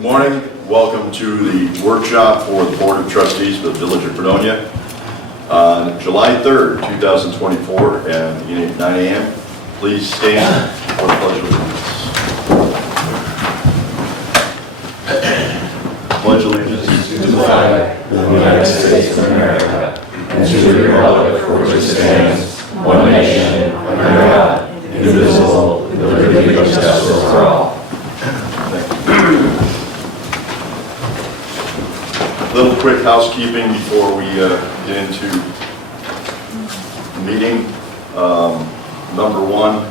Good morning. Welcome to the workshop for the Board of Trustees for the Village of Fredonia on July 3rd, 2024, and beginning at 9 a.m. Please stand for the Pledge of Allegiance. Pledge allegiance to the flag of the United States of America and to the republic for which it stands, one nation, under God, indivisible, with liberty and justice for all. A little quick housekeeping before we get into the meeting. Number one,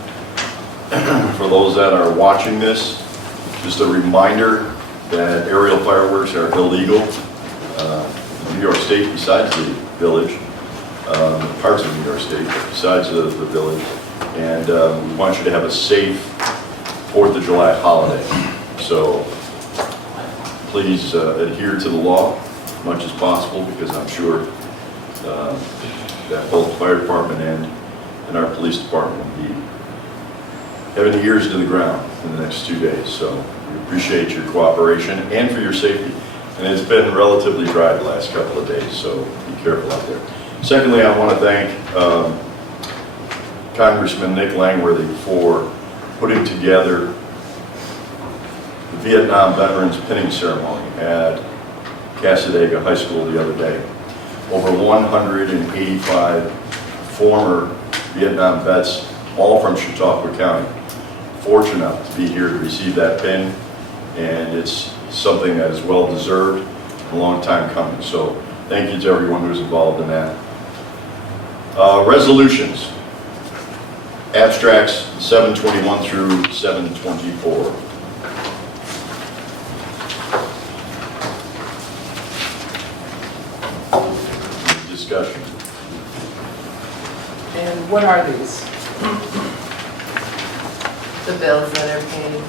for those that are watching this, just a reminder that aerial fireworks are illegal in New York State besides the village, parts of New York State besides the village, and we want you to have a safe 4th of July holiday. So please adhere to the law as much as possible, because I'm sure that both the fire department and our police department will be having the ears to the ground in the next 2 days. So we appreciate your cooperation and for your safety. And it's been relatively dry the last couple of days, so be careful out there. Secondly, I want to thank Congressman Nick Langworthy for putting together the Vietnam Veterans Pinning Ceremony at Cassadaga High School the other day. Over 185 former Vietnam vets, all from Chautauqua County, fortunate enough to be here to receive that pin, and it's something that is well deserved and a long time coming. So thank you to everyone who's involved in that. Resolutions. Abstracts 721 through 724. Discussion. And what are these? The bills that are paid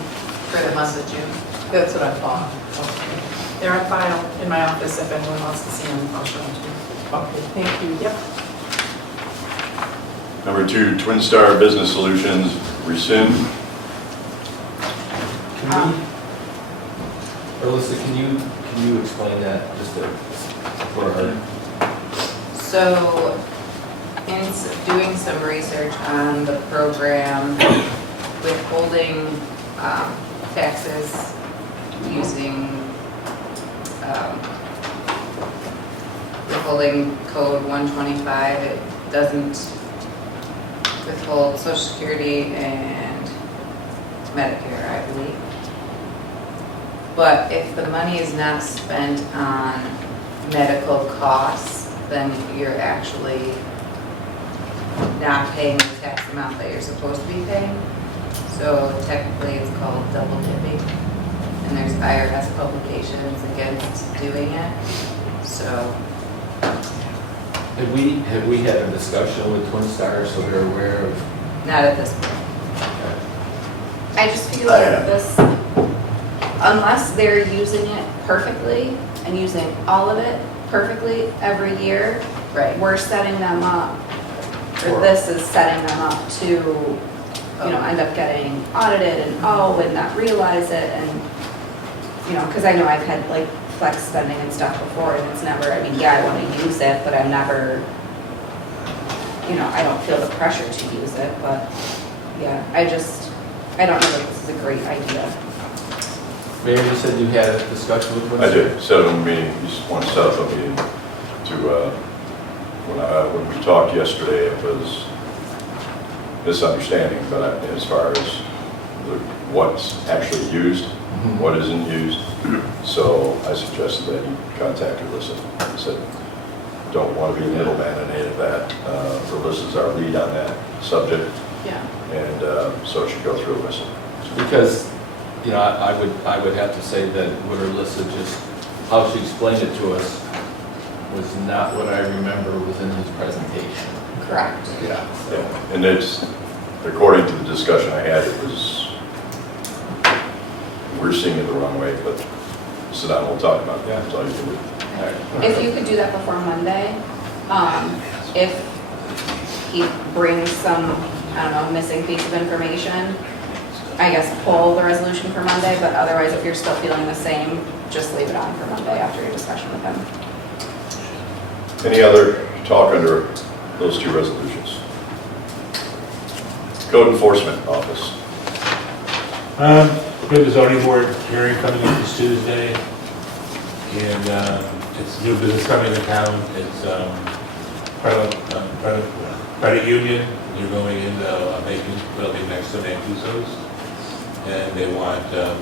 for the month of June. That's what I thought. Okay. They're on file in my office. If anyone wants to see them, I'll show them to you. Okay, thank you. Yep. Number 2, Twin Star Business Solutions, rescind. Alyssa, can you explain that just for her? So, in doing some research on the program, withholding taxes using withholding code 125, it doesn't withhold Social Security and Medicare, I believe. But if the money is not spent on medical costs, then you're actually not paying the tax amount that you're supposed to be paying. So technically it's called double dipping. And there's IRS publications against doing it. So Have we had a discussion with Twin Star so they're aware of? not at this point. Okay. I just feel like this, unless they're using it perfectly and using all of it perfectly every year, Right. we're setting them up, or this is setting them up to, end up getting audited and not realize it, and, because I know I've had like flex spending and stuff before, and it's never, I want to use it, but I'm never, I don't feel the pressure to use it, but yeah, I don't know that this is a great idea. Mayor, you said you had a discussion with Twin Star? I did. Set up a meeting. We just want to set up a meeting to, when we talked yesterday, it was misunderstanding, but as far as what's actually used, what isn't used. So I suggested that you contact Alyssa. I said, don't want to be a middleman in any of that. Alyssa's our lead on that subject, Yeah. and so it should go through Alyssa. Because, I would have to say that what Alyssa how she explained it to us was not what I remember was in his presentation. Correct. Yeah. Yeah, and it's, according to the discussion I had, it was, we're seeing it the wrong way, but sit down, we'll talk about that. That's all you can do. All right. If you could do that before Monday, if he brings some, missing piece of information, I guess, pull the resolution for Monday, but otherwise, if you're still feeling the same, just leave it on for Monday after your discussion with him. Any other talk under those two resolutions? Code Enforcement Office. We have the zoning board hearing coming up this Tuesday, and it's new business coming to town. It's credit union. They're going into a vacant building next to Mancuso's, and they want the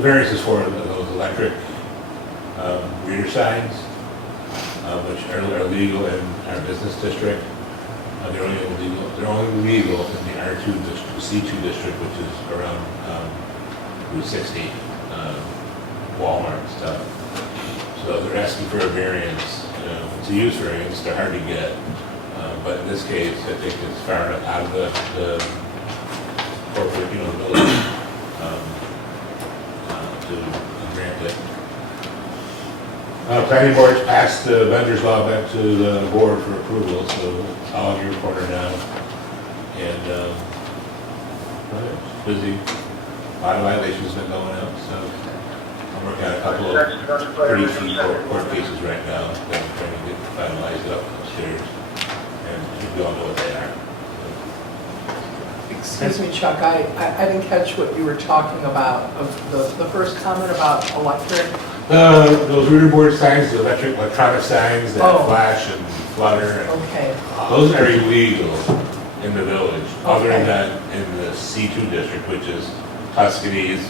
variances for those electric reader signs, which are legal in our business district. They're only legal in the R2 district, the C2 district, which is around Route 60, Walmart and stuff. So they're asking for a variance. It's a use variance, they're hard to get. But in this case, I think it's far enough out of the corporate, the village, to grant it. Planning board's passed the vendor's law back to the board for approval, so it's all in your corner now. And it's busy. A lot of violations been going up, so I'm working on a couple of pretty key court cases right now that I'm trying to get finalized up upstairs. And you all know what they are. Excuse me, Chuck, I didn't catch what you were talking about, of the first comment about electric. Those reader board signs, the electronic signs that flash and flutter, and Okay. those are illegal in the village, other Okay. than in the C2 district, which is Tuscany's,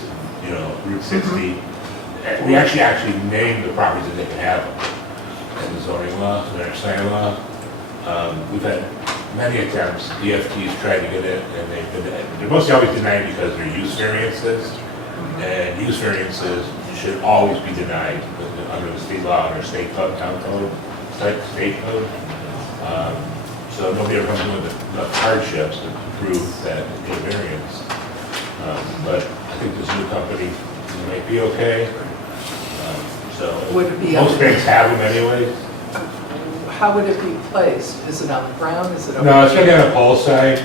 Route 60. We actually named the properties that they can have them in the zoning law, in our sign law. We've had many attempts, DFT's tried to get it, and they're mostly always denied because they're use variances, and use variances should always be denied under the state law, under state code, town code, state code. So nobody ever comes in with enough hardships to prove that they get a variance. But I think this new company might be okay. Would it be Most banks have them anyways. How would it be placed? Is it on the ground? Is it over? No, it's gonna be on a pole sign.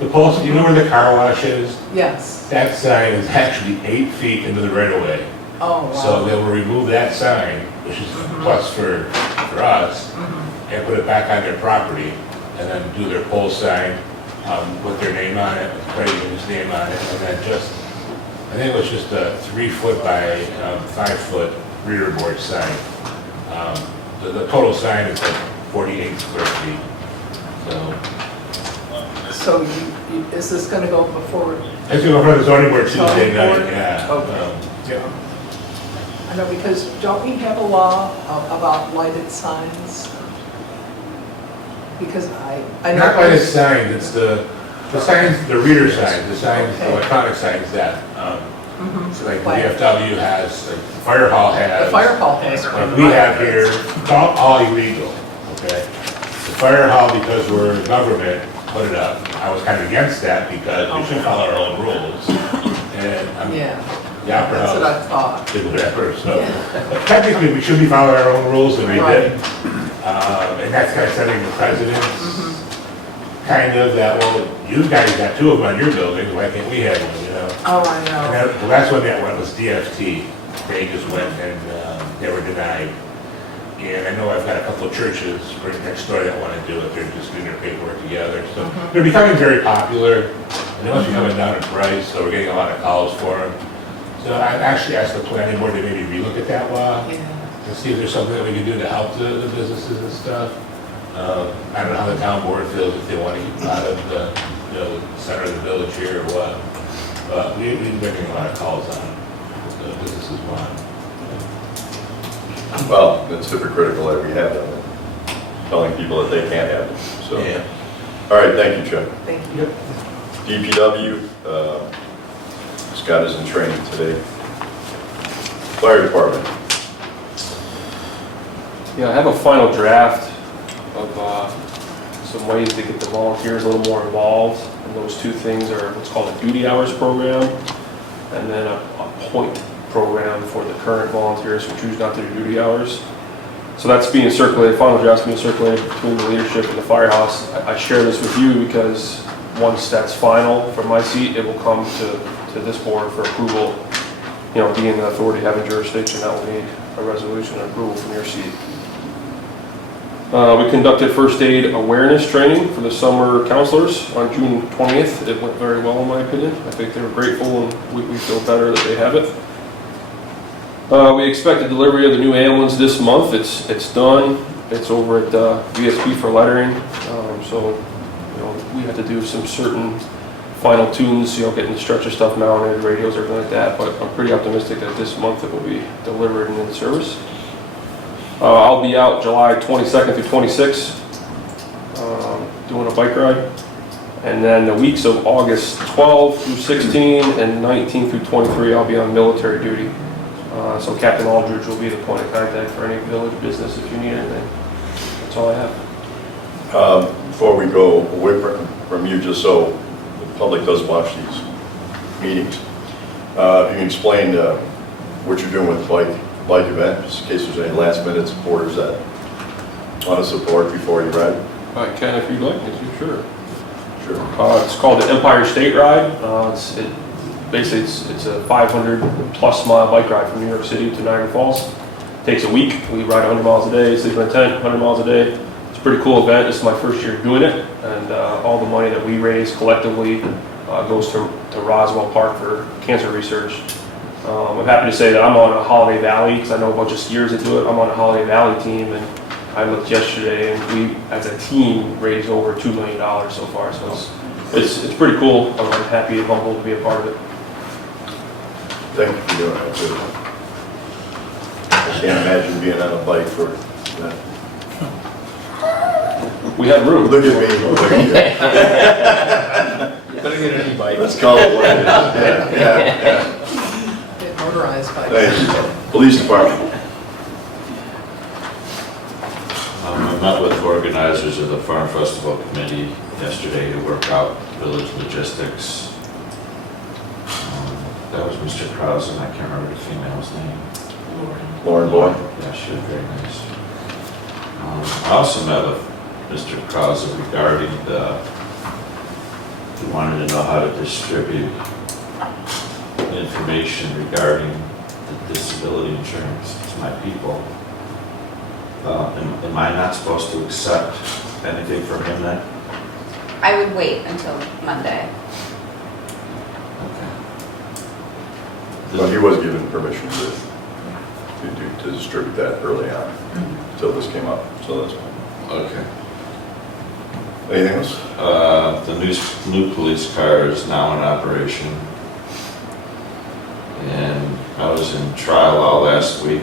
The pole, you know where the car wash is? Yes. That sign is actually 8 feet into the right of way. Oh, wow. So they will remove that sign, which is a plus for us, and put it back on their property, and then do their pole sign, with their name on it, with credit union's name on it, and then I think it was just a 3 foot by 5 foot reader board sign. The total sign is like 48 square feet. So is this going to go before? It's gonna go for the zoning board Tuesday Zoning night, board? yeah. Okay. Yeah. I know, because don't we have a law about lighted signs? Because I know. Not by the signs, it's the signs, the reader signs, the signs, the Okay. electronic signs that, so like the Like- VFW has, like the fire hall has. The fire hall has. Like we have here, it's all illegal, okay? The fire hall, because we're government, put it up. I was kind of against that because we should follow our own rules. And Yeah, the opera that's what house I thought. did whatever, so. Yeah. Technically, we should be following our own rules, and we Right. did. And that's kind of setting the precedence, kind of that, well, you guys got 2 of them on your buildings, why can't we have one, Oh, I And know. the last one that went was DFT. They just went and they were denied. And I know I've got a couple of churches right next door that want to do it, they're just getting their paperwork together. So they're becoming very popular, and they must be coming down in price, so we're getting a lot of calls for them. So I've actually asked the planning board to maybe relook at that law, Yeah. and see if there's something that we can do to help the businesses and stuff. I don't know how the town board feels, if they want to keep out of the, center of the village here or what. But we've been getting a lot of calls on the businesses want. Well, it's hypocritical that we have them, telling people that they can't have them, so. Yeah. All right, thank you, Chuck. Thank you. DPW, Scott is in training today. Fire Department. Yeah, I have a final draft of some ways to get the volunteers a little more involved. And those 2 things are what's called a duty hours program, and then a point program for the current volunteers who choose not to do duty hours. So that's being circulated, final draft's being circulated between the leadership and the firehouse. I share this with you because once that's final from my seat, it will come to to this board for approval, being the authority having jurisdiction, that will need a resolution and approval from your seat. We conducted first aid awareness training for the summer counselors on June 20th. It went very well in my opinion. I think they were grateful and we feel better that they have it. We expect the delivery of the new ambulance this month. It's done. It's over at VSP for lettering. So we have to do some certain final tunes, getting the stretcher stuff mounted, radios, everything like that. But I'm pretty optimistic that this month it will be delivered and in service. I'll be out July 22nd through 26th doing a bike ride. And then the weeks of August 12 through 16 and 19 through 23, I'll be on military duty. So Captain Aldridge will be the point of contact for any village business if you need anything. That's all I have. Before we go away from you, just so the public does watch these meetings, you can explain what you're doing with the bike event, just in case there's any last minute supporters that want to support before you ride. I can if you'd like me to, sure. Sure. It's called the Empire State Ride. Basically, it's a 500+ mile bike ride from New York City to Niagara Falls. It takes a week. We ride 100 miles a day, sleep in a tent, 100 miles a day. It's a pretty cool event. This is my first year doing it, and all the money that we raise collectively goes to Roswell Park for cancer research. I'm happy to say that I'm on a Holiday Valley, because I know a bunch of skiers that do it. I'm on a Holiday Valley team, and I looked yesterday, and we, as a team, raised over $2 million so far. So it's pretty cool. I'm happy and humbled to be a part of it. Thank you for doing that too. I can't imagine being on a bike for that. We have room. Look at me. Look at you. Better get any bike. Let's call it what it is. Yeah. Get motorized bikes. Thank you. Police Department. I met with organizers of the Farm Festival Committee yesterday to work out village logistics. That was Mr. Krause, and I can't remember the female's name. Lauren Boyd. Yeah, she was very nice. I also met with Mr. Krause regarding he wanted to know how to distribute information regarding the disability insurance to my people. Am I not supposed to accept anything from him then? I would wait until Monday. Okay. But he was given permission to distribute that early on, until this came up, so that's fine. Okay. Anything else? The new police car is now in operation. And I was in trial all last week.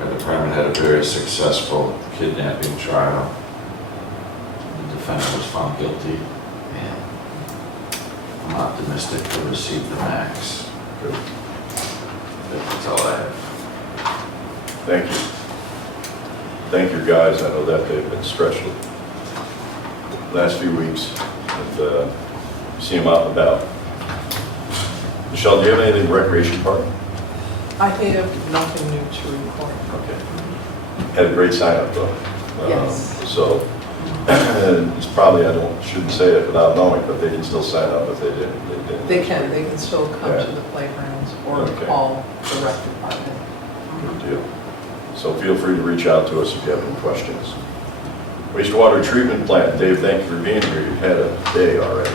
Our department had a very successful kidnapping trial. The defendant was found guilty. And I'm optimistic to receive the max. Good. That's all I have. Thank you. Thank you, guys. I know that they've been stretched the last few weeks. And see them out and about. Michelle, do you have anything recreation park? I have nothing new to report. Okay. Had a great sign up though. Yes. So it's probably, shouldn't say it without knowing, but they can still sign up if they didn't. They can still come Yeah. to the playgrounds or Okay. call the rec department. Good deal. So feel free to reach out to us if you have any questions. Wastewater treatment plant. Dave, thank you for being here. You've had a day already.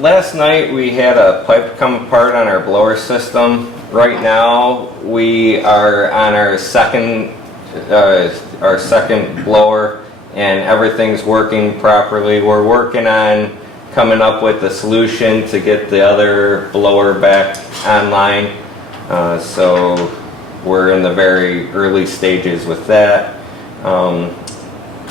Last night we had a pipe come apart on our blower system. Right now we are on our second blower and everything's working properly. We're working on coming up with a solution to get the other blower back online. So we're in the very early stages with that.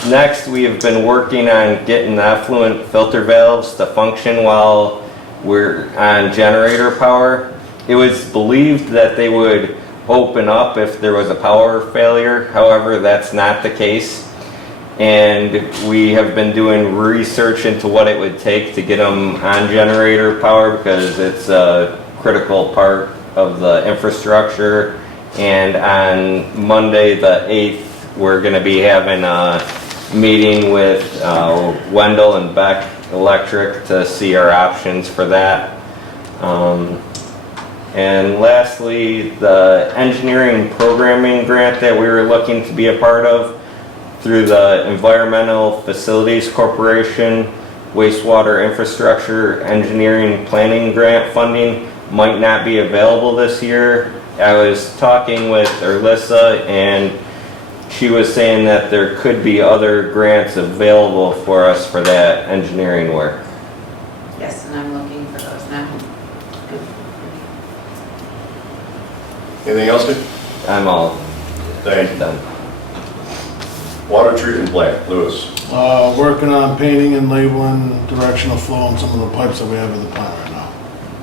Next, we have been working on getting the effluent filter valves to function while we're on generator power. It was believed that they would open up if there was a power failure. However, that's not the case. And we have been doing research into what it would take to get them on generator power because it's a critical part of the infrastructure. And on Monday the 8th, we're going to be having a meeting with Wendell and Beck Electric to see our options for that. And lastly, the engineering programming grant that we were looking to be a part of through the Environmental Facilities Corporation wastewater infrastructure engineering planning grant funding might not be available this year. I was talking with Erlissa and she was saying that there could be other grants available for us for that engineering work. Yes, and I'm looking for those now. Anything else, Dick? I'm all Thank you. done. Water treatment plant, Lewis. Working on painting and labeling directional flow on some of the pipes that we have in the plant right now.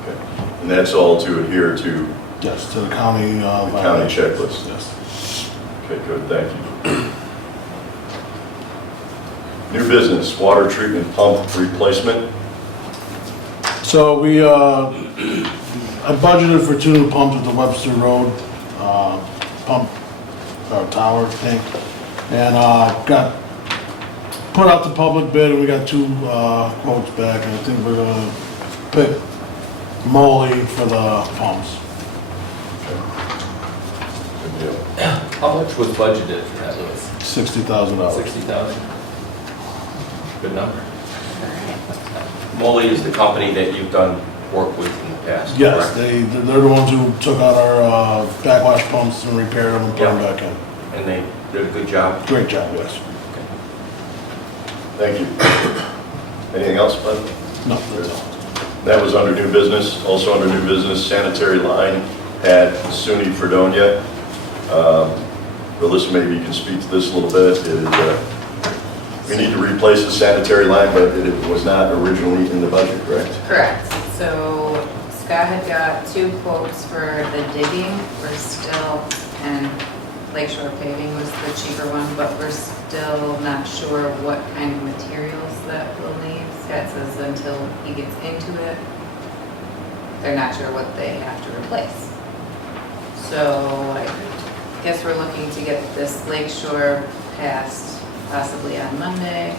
Okay. And that's all to adhere to Yes, to the county. the county checklist. Yes. Okay, good, thank you. New business, water treatment pump replacement. So we, I budgeted for 2 new pumps at the Webster Road, pump, tower tank. And, got, put out the public bid and we got 2, quotes back and I think we're gonna pick Molly for the pumps. Good deal. How much was budgeted for that, Louis? $60,000. 60,000? Good number. Molly is the company that you've done work with in the past, Yes, correct? they're the ones who took out our backwash pumps and repaired them and put them Yeah. back in. And they did a good job? Great job, yes. Thank you. Anything else, bud? No, that's all. That was under new business. Also under new business, sanitary line at SUNY Fredonia. Alyssa, maybe you can speak to this a little bit. It is, we need to replace the sanitary line, but it was not originally in the budget, correct? Correct. So Scott had got 2 quotes for the digging. We're still, and Lakeshore paving was the cheaper one, but we're still not sure what kind of materials that we'll need. Scott says until he gets into it, they're not sure what they have to replace. So I guess we're looking to get this Lakeshore passed possibly on Monday,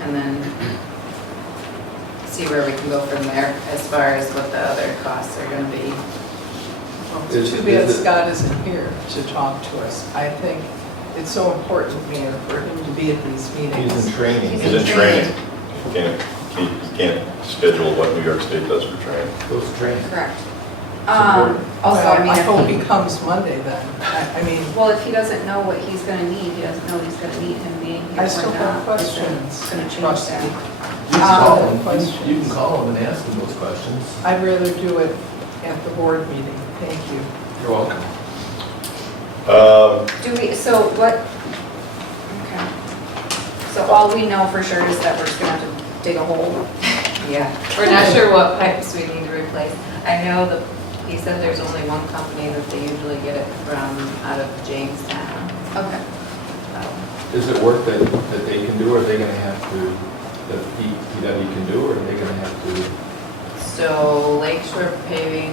and then see where we can go from there as far as what the other costs are gonna be. It's too bad Scott isn't here to talk to us. I think it's so important, Mayor, for him to be at these meetings. He's in training. He's in training. You can't schedule what New York State does for training. Goes to training. Correct. important. Also, I mean, I hope if he he, comes Monday then. I mean, well, if he doesn't know what he's gonna need, he doesn't know he's gonna need him being here I or still have not. questions. It's gonna change Trustee. that. You can call him, Questions. you can call him and ask him those questions. I'd rather do it at the board meeting. Thank you. You're welcome. Do we, so what, okay. So all we know for sure is that we're just gonna have to dig a hole? Yeah. We're not sure what pipes we need to replace. I know that, he said there's only one company that they usually get it from out of Jamestown. Okay. Is it work that they can do, or are they gonna have to, that PW can do, or are they gonna have to, So Lakeshore paving,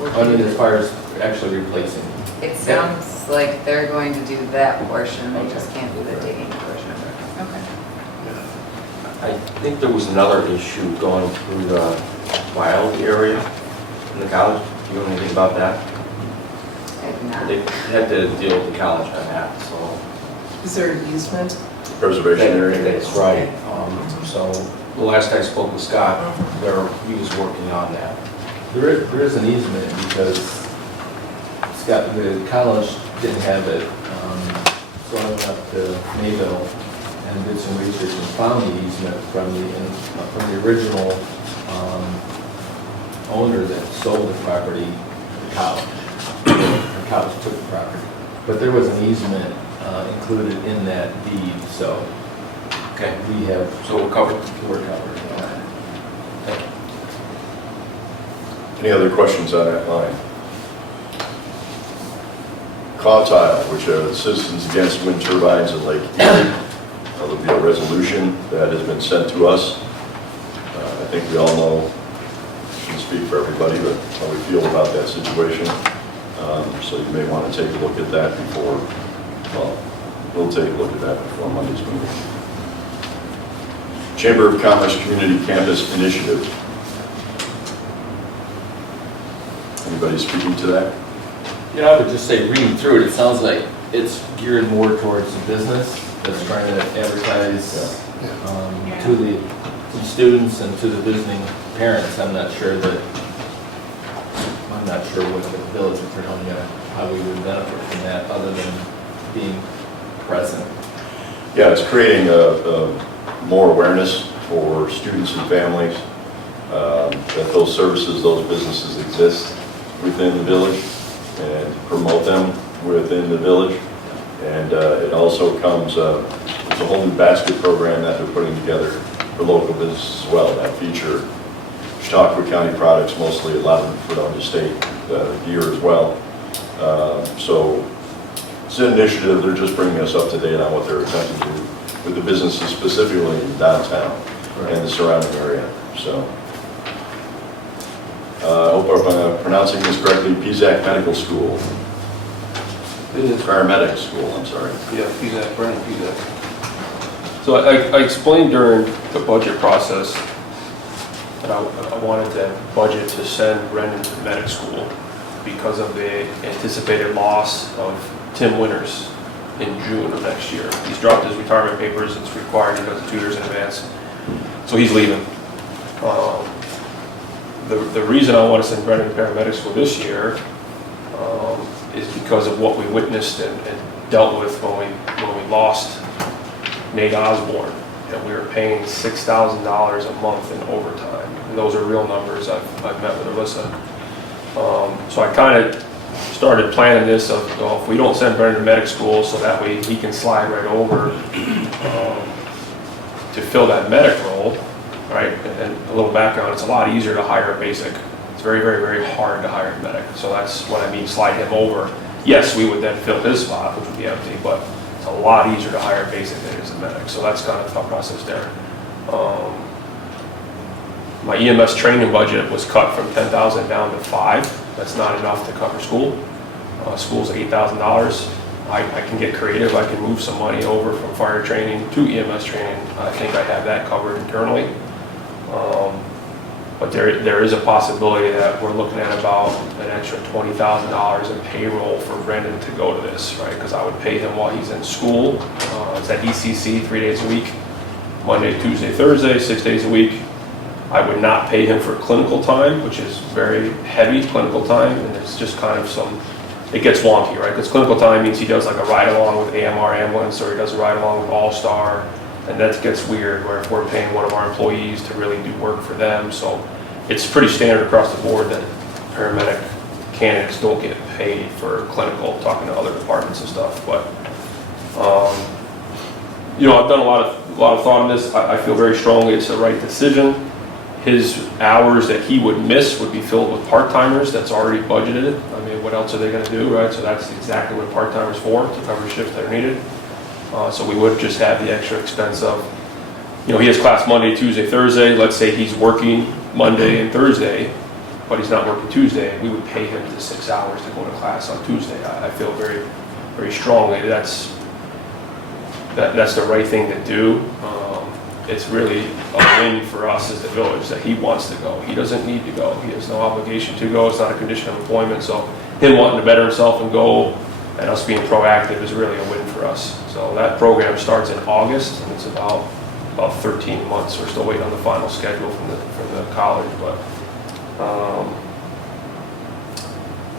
we're I mean, as far as actually replacing? it sounds like they're going to do that portion, they just can't do the digging portion of it. Okay. I think there was another issue going through the wild area in the college. Do you know anything about that? If not. They had to deal with the college on that, so. Is there an easement? Preservation area. That's right. So the last I spoke with Scott, he was working on that. There is an easement because Scott, the college didn't have it, so I went up to Mayville and did some research and found the easement from the original owner that sold the property to the college. The college took the property. But there was an easement included in that deed, so Okay, we have, so we're covered. we're covered. Any other questions on that line? Tile, which are Citizens Against Wind Turbines in Lake Erie. There'll be a resolution that has been sent to us. I think we all know, shouldn't speak for everybody, but how we feel about that situation. So you may want to take a look at that before, well, we'll take a look at that before Monday's meeting. Chamber of Commerce Community Campus Initiative. Anybody speaking to that? Yeah, I would just say, reading through it, it sounds like it's geared more towards the business that's trying to advertise to the students and to the visiting parents. I'm not sure what the village of Fredonia, how we would benefit from that other than being present. Yeah, it's creating more awareness for students and families that those services, those businesses exist within the village and promote them within the village. And it also comes, it's a whole new basket program that they're putting together for local businesses as well that feature Chautauqua County products, mostly 11 Fredonia State gear as well. So it's an initiative, they're just bringing us up to date on what they're attempting to do with the businesses specifically in downtown and the surrounding area. So I hope I'm pronouncing this correctly, PZAC Medical School. Paramedic School, I'm sorry. Yeah, PZAC, Brennan, PZAC. So I explained during the budget process that I wanted to budget to send Brendan to medic school because of the anticipated loss of Tim Winters in June of next year. He's dropped his retirement papers, it's required, he does it 2 years in advance. So he's leaving. The reason I want to send Brendan to paramedic school this year is because of what we witnessed and dealt with when we lost Nate Osborne, and we were paying $6,000 a month in overtime. And those are real numbers. I've met with Alyssa. So I kind of started planning this of, well, if we don't send Brendan to medic school, so that way he can slide right over to fill that medic role, right? And a little background, it's a lot easier to hire a basic. It's very, very, very hard to hire a medic. So that's what I mean, slide him over. Yes, we would then fill his spot, which would be empty, but it's a lot easier to hire a basic than it is a medic. So that's kind of the thought process there. My EMS training budget was cut from $10,000 down to $5,000. That's not enough to cover school. School's $8,000. I can get creative. I can move some money over from fire training to EMS training. I think I have that covered internally. But there is a possibility that we're looking at about an extra $20,000 in payroll for Brendan to go to this, right? Because I would pay him while he's in school. It's at ECC 3 days a week, Monday, Tuesday, Thursday, 6 days a week. I would not pay him for clinical time, which is very heavy clinical time, and it's just kind of it gets wonky, right? Because clinical time means he does like a ride-along with AMR ambulance, or he does a ride-along with All-Star, and that gets weird, where if we're paying one of our employees to really do work for them. So it's pretty standard across the board that paramedic candidates don't get paid for clinical, talking to other departments and stuff. But, I've done a lot of thought on this. I feel very strongly it's the right decision. His hours that he would miss would be filled with part-timers. That's already budgeted. I mean, what else are they going to do, right? So that's exactly what part-timers for, to cover shifts that are needed. So we would just have the extra expense of, he has class Monday, Tuesday, Thursday. Let's say he's working Monday and Thursday, but he's not working Tuesday. We would pay him the 6 hours to go to class on Tuesday. I feel very, very strongly that's the right thing to do. It's really a win for us as the village that he wants to go. He doesn't need to go. He has no obligation to go. It's not a condition of employment. So him wanting to better himself and go, and us being proactive is really a win for us. So that program starts in August, and it's about 13 months. We're still waiting on the final schedule from the college, but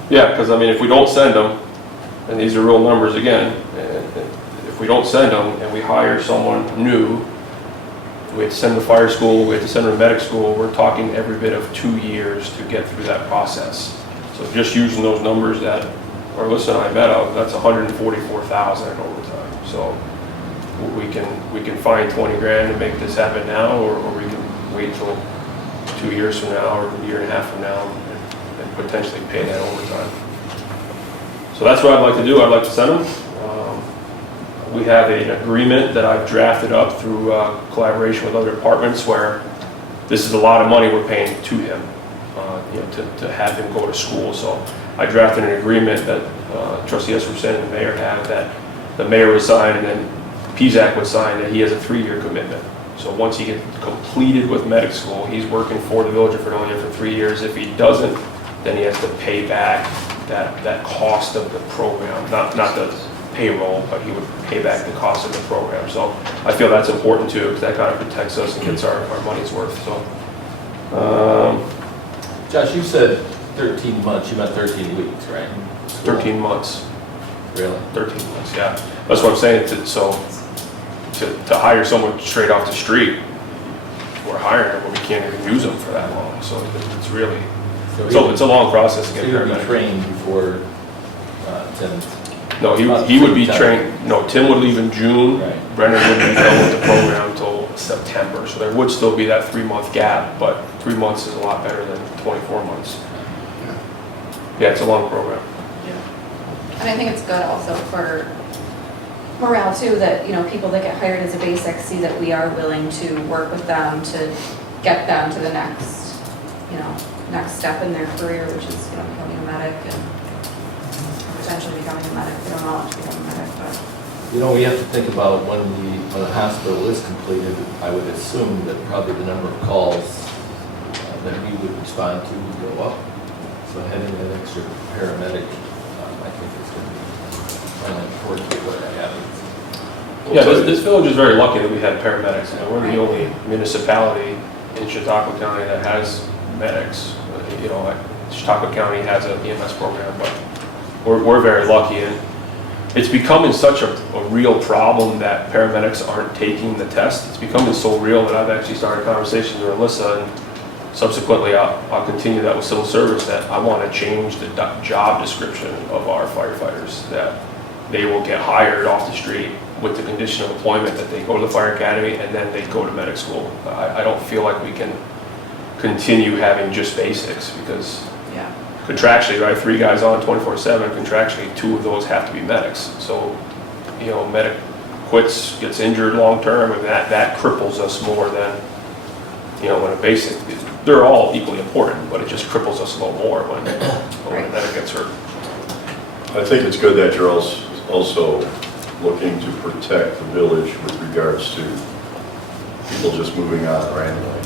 yeah, because I mean, if we don't send them, and these are real numbers again, if we don't send them and we hire someone new, we have to send them to fire school, we have to send them to medic school, we're talking every bit of 2 years to get through that process. So just using those numbers that Alyssa and I met of, that's $144,000 in overtime. So we can find 20 grand to make this happen now, or we can wait till 2 years from now or a year and a half from now and potentially pay that overtime. So that's what I'd like to do. I'd like to send them. We have an agreement that I've drafted up through collaboration with other departments where this is a lot of money we're paying to him, to have him go to school. So I drafted an agreement that Trustee Esperson and the mayor have, that the mayor would sign and then PZAC would sign, that he has a 3-year commitment. So once he gets completed with medic school, he's working for the Village of Fredonia for 3 years. If he doesn't, then he has to pay back that cost of the program, not the payroll, but he would pay back the cost of the program. So I feel that's important too, because that kind of protects us and gets our money's worth, so. Josh, you said 13 months, you meant 13 weeks, right? 13 months, Really? 13 months, yeah. That's what I'm saying, so to hire someone straight off the street, we're hiring them, but we can't even use them for that long, so it's really, so it's a long process to So get he would be paramedic. trained before Tim? No, he would be trained, no, Tim would leave in June, Right. Brennan wouldn't be done with the program until September, so there would still be that 3-month gap, but 3 months is a lot better than 24 months. Yeah, it's a long program. And I think it's good also for morale too, that, you know, people that get hired as a basic see that we are willing to work with them to get them to the next, you know, next step in their career, which is, you know, becoming a medic and potentially becoming a medic. They don't all have to become a medic, but. You know, we have to think about when the hospital is completed, I would assume that probably the number of calls that we would respond to would go up. So having an extra paramedic, I think it's going to be really important when that happens. Yeah, this village is very lucky that we had paramedics. You know, we're the only municipality in Chautauqua County that has medics. You know, Chautauqua County has an EMS program, but we're very lucky. And it's becoming such a real problem that paramedics aren't taking the test. It's becoming so real that I've actually started conversations with Alyssa, and subsequently I'll continue that with civil service, that I want to change the job description of our firefighters, that they will get hired off the street with the condition of employment that they go to the fire academy and then they go to medic school. I don't feel like we can continue having just basics, because Yeah. contractually, right, 3 guys on 24/7, contractually 2 of those have to be medics. So, you know, medic quits, gets injured long-term, and that cripples us more than, you know, when a basic, they're all equally important, but it just cripples us a little more when a medic gets hurt. I think it's good that you're also looking to protect the village with regards to people just moving on randomly.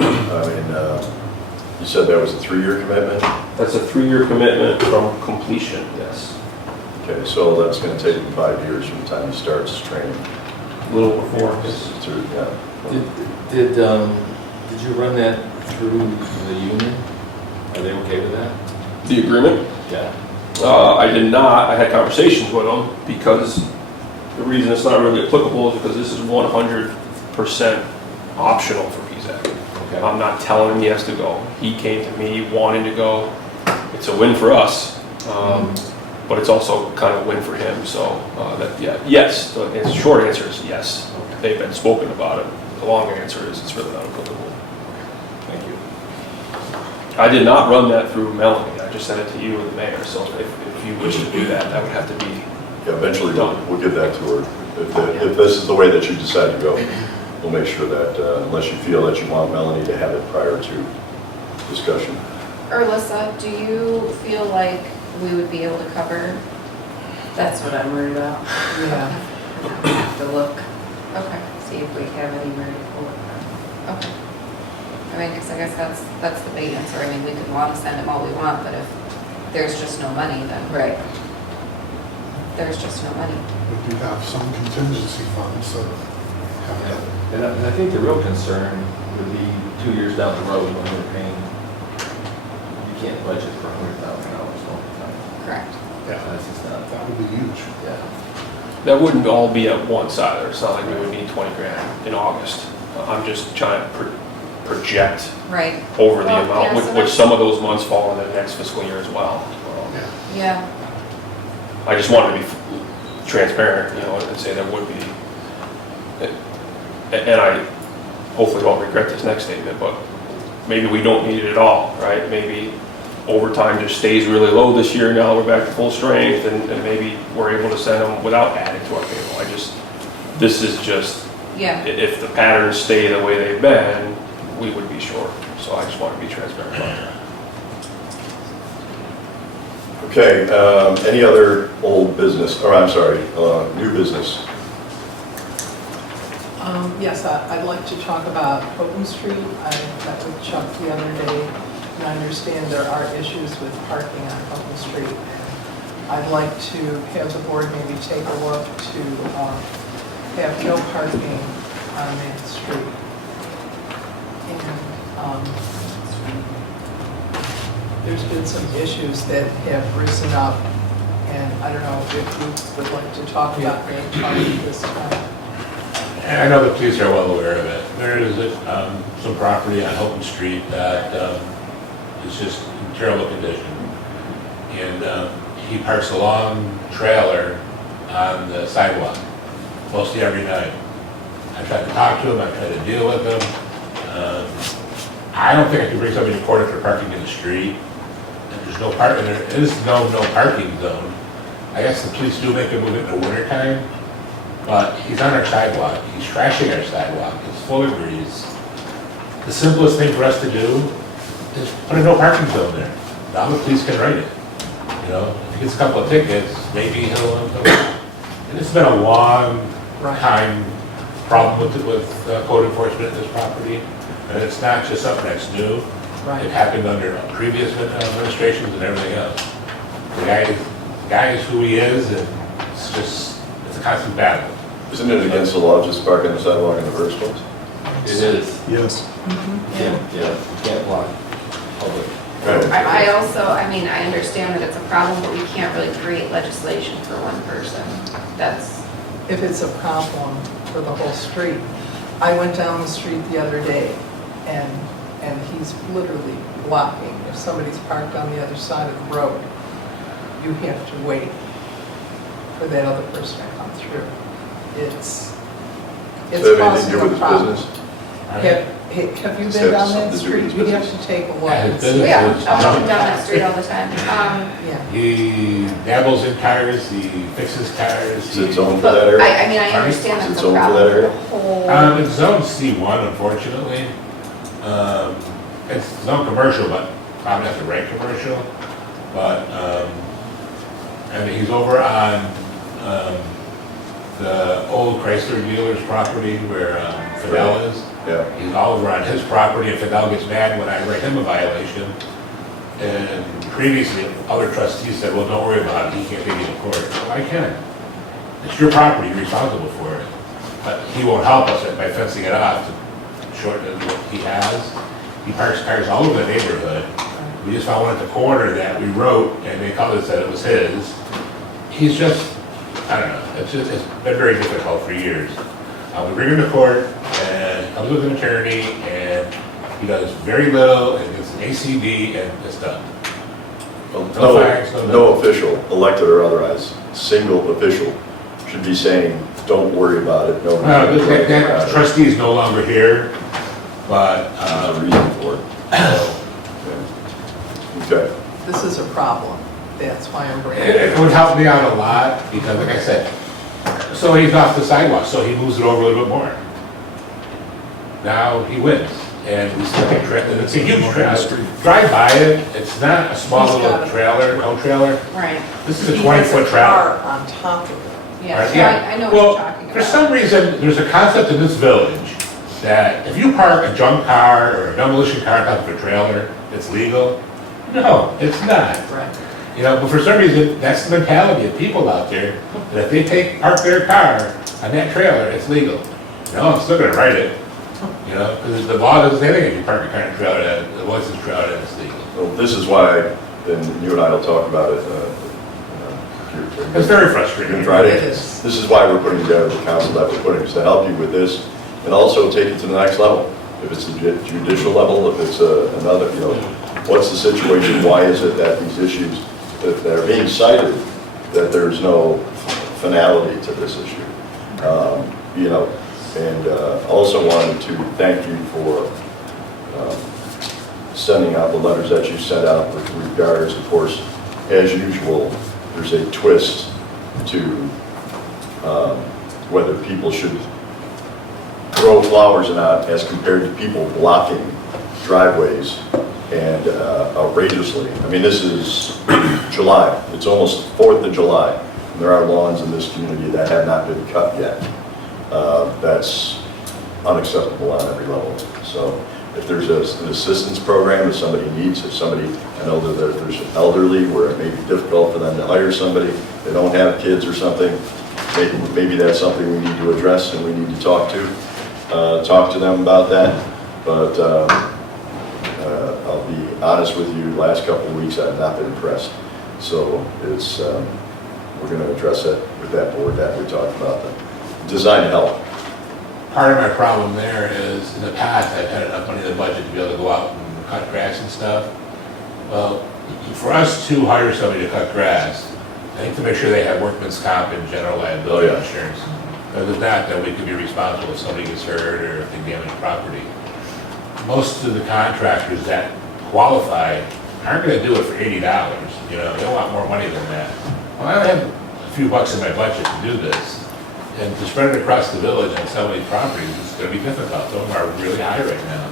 I mean, you said that was a 3-year commitment? That's a 3-year commitment from completion, yes. Okay, so that's going to take him 5 years from the time he starts training. A little before. Yeah. Did you run that through the union? Are they okay with that? The agreement? Yeah. I did not. I had conversations with them, because the reason it's not really applicable is because this is 100% optional for PZAC. Okay. I'm not telling him he has to go. He came to me wanting to go. It's a win for us, but it's also kind of a win for him. So yes. The short answer is yes. They've been spoken about it. The long answer is it's really not applicable. Thank you. I did not run that through Melanie. I just sent it to you and the mayor. So if you wish to do that, that would have to be. Yeah, eventually we'll give that to her. If this is the way that you decide to go, we'll make sure that, unless you feel that you want Melanie to have it prior to discussion. Alyssa, do you feel like we would be able to cover? That's what I'm worried about. Yeah. Have to look, Okay, see if we have anywhere to pull it from. okay. I mean, because I guess that's the bait answer. I mean, we could want to send them all we want, but if there's just no money, then Right. there's just no money. We do have some contingency funds, so have that. And I think the real concern would be 2 years down the road when we're paying, you can't budget for $100,000 all the time. Correct. That's just not, That would be huge. yeah. That wouldn't all be at once either. It's not like we would need 20 grand in August. I'm just trying to project Right. over the Well, amount, yeah, so which that's- some of those months fall in the next fiscal year as well. Yeah. I just wanted to be transparent, you know, and say there would be, and I hopefully won't regret this next statement, but maybe we don't need it at all, right? Maybe overtime just stays really low this year, now we're back to full strength, and maybe we're able to send them without adding to our payroll. This is just, Yeah. if the patterns stay the way they've been, we would be short. So I just want to be transparent about that. Okay, any other old business, or I'm sorry, new business? Yes, I'd like to talk about Houghton Street. I met with Chuck the other day, and I understand there are issues with parking on Houghton Street. I'd like to have the board maybe take a look to have no parking on that street. And there's been some issues that have risen up, and I don't know if you would like to talk about that part of this time. And I know the police are well aware of it. There is some property on Houghton Street that is just in terrible condition. And he parks a long trailer on the sidewalk, mostly every night. I tried to talk to him, I tried to deal with him. I don't think I can bring somebody to court for parking in the street. And there's no parking, there is no parking zone. I guess the police do make him move it in the winter time, but he's on our sidewalk, he's trashing our sidewalk, it's full of grease. The simplest thing for us to do is put a no parking zone there. Now the police can write it. You know, if he gets a couple of tickets, maybe he'll, and it's been a long time problem with code enforcement in this property. And it's not just something that's new. It happened under previous administrations and everything else. The guy is who he is, and it's a constant battle. Isn't it against the law just parking on the sidewalk in the first place? It is. Yes. Yeah, you can't block public. I also, I mean, I understand that it's a problem, but we can't really create legislation for one person. That's, If it's a problem for the whole street. I went down the street the other day, and he's literally blocking. If somebody's parked on the other side of the road, you have to wait for that other person to come through. It's Does that have anything causing to do a with his problem. business? Have you Does been that have down that something to do with street? his You have business? to take a look. Yeah, his and see. business. yeah, I'm walking down that street all the time. Yeah. He dabbles in cars, he fixes cars. Is it zoned for that area? I mean, I understand Is it that's a zoned for problem that for the area? whole. It's zone C1, unfortunately. It's zone commercial, but probably not the right commercial. But, and he's over on the old Chrysler dealer's property where Fidel is. Yeah. He's all over on his property, and Fidel gets mad when I write him a violation. And previously, other trustees said, well, don't worry about it, he can't take you to court. Well, I can. It's your property, you're responsible for it. But he won't help us by fencing it off to shorten what he has. He parks cars all over the neighborhood. We just found one at the corner that we wrote, and they called it, said it was his. He's just, I don't know, it's been very difficult for years. We bring him to court, and he comes with an attorney, and he does very little, and gets an ACD, and it's done. No facts, no No official, elected or otherwise, single official should be saying, don't worry about it, no. That trustee is no longer here, but, There's a reason for it. Okay. This is a problem. That's why I'm bringing it it. would help me out a lot, because like I said, so he's off the sidewalk, so he moves it over a little bit more. Now he wins, and we still get and it's a huge trailer. Drive by it, it's not a small He's got little a- trailer, no trailer. Right, This is a He has 20-foot a trailer. car on top of it. yeah, Right, so I know what you're talking For about. some reason, there's a concept in this village that if you park a junk car or a demolition car on top of a trailer, it's legal. No, it's not. Right. You know, but for some reason, that's the mentality of people out there, that if they park their car on that trailer, it's legal. No, I'm still gonna write it, you know, because the law doesn't say anything if you park a car in a trailer, that the licensed trailer, that it's legal. Well, this is why, and you and I will talk about it. It's very You frustrating. can try to, It is. this is why we're putting together the council that we're putting, is to help you with this, and also take it to the next level. If it's a judicial level, if it's another, you know, what's the situation, why is it that these issues, that they're being cited, that there's no finality to this issue? You know, and also wanted to thank you for sending out the letters that you sent out with regards, of course, as usual, there's a twist to whether people should grow flowers or not as compared to people blocking driveways and outrageously. I mean, this is July. It's almost 4th of July. And there are lawns in this community that have not been cut yet. That's unacceptable on every level. So if there's an assistance program that somebody needs, if somebody, I know that there's elderly where it may be difficult for them to hire somebody, they don't have kids or something, maybe that's something we need to address and we need to talk to them about that. But I'll be honest with you, the last couple of weeks I've not been impressed. So it's, we're going to address it with that board that we talked about, the design to help. Part of my problem there is, in the past, I've had enough money in the budget to be able to go out and cut grass and stuff. Well, for us to hire somebody to cut grass, I think to make sure they have workman's comp and general liability insurance. Because if not, then we could be responsible if somebody gets hurt or if they damage property. Most of the contractors that qualify aren't gonna do it for $80, you know, they want more money than that. Well, I have a few bucks in my budget to do this, and to spread it across the village on so many properties, it's gonna be difficult. Some of them are really high right now.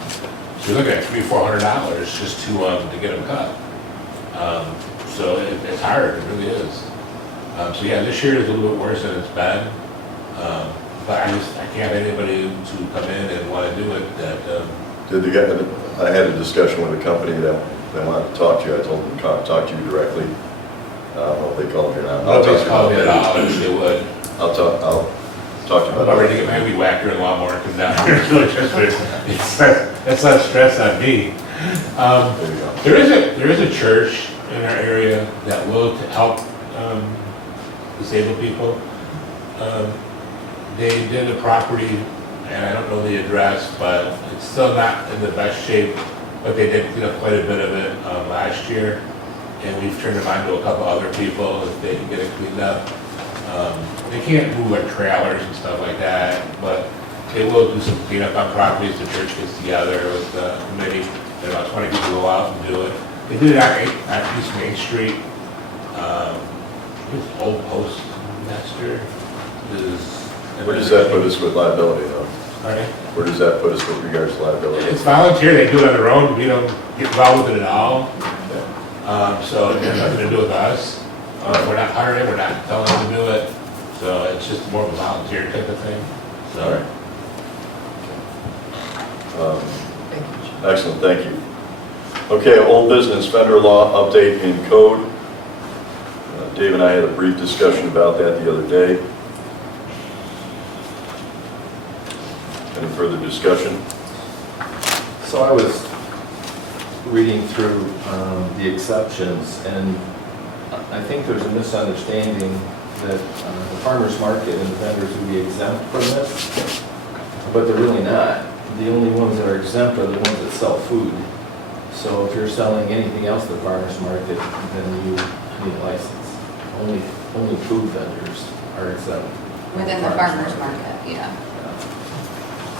So you're looking at $300-400 just to get them cut. So it's hard, it really is. So yeah, this year is a little bit worse than it's been. But I can't have anybody to come in and wanna do it that, I had a discussion with a company that wanted to talk to you. I told them to talk to you directly. I don't know if they called me or not. nobody's called me at all, I wish they would. I'll talk to you I'm about about ready to get my weed whacker and lawnmower and come down here. It's less stress on me. There you go. There is a church in our area that will help disabled people. They did a property, and I don't know the address, but it's still not in the best shape, but they did clean up quite a bit of it last year, and we've turned them on to a couple other people if they can get it cleaned up. They can't move like trailers and stuff like that, but they will do some cleanup on properties. The church gets together with the committee, and about 20 people go out and do it. They did it on East Main Street. This old postmaster is. Where does that put us with liability though? Sorry? Where does that put us with regards to liability? It's volunteer, they do it on their own, we don't get involved with it at all. So it has nothing to do with us. We're not hiring, we're not telling them to do it, so it's just more of a volunteer type of thing, All so. right. Thank you, Jim. Excellent, thank you. Okay, old business, federal law update in code. Dave and I had a brief discussion about that the other day. Any further discussion? So I was reading through the exceptions, and I think there's a misunderstanding that the farmer's market and the vendors would be exempt from this, but they're really not. The only ones that are exempt are the ones that sell food. So if you're selling anything else at the farmer's market, then you need a license. Only food vendors are exempt. Within the farmer's market, yeah.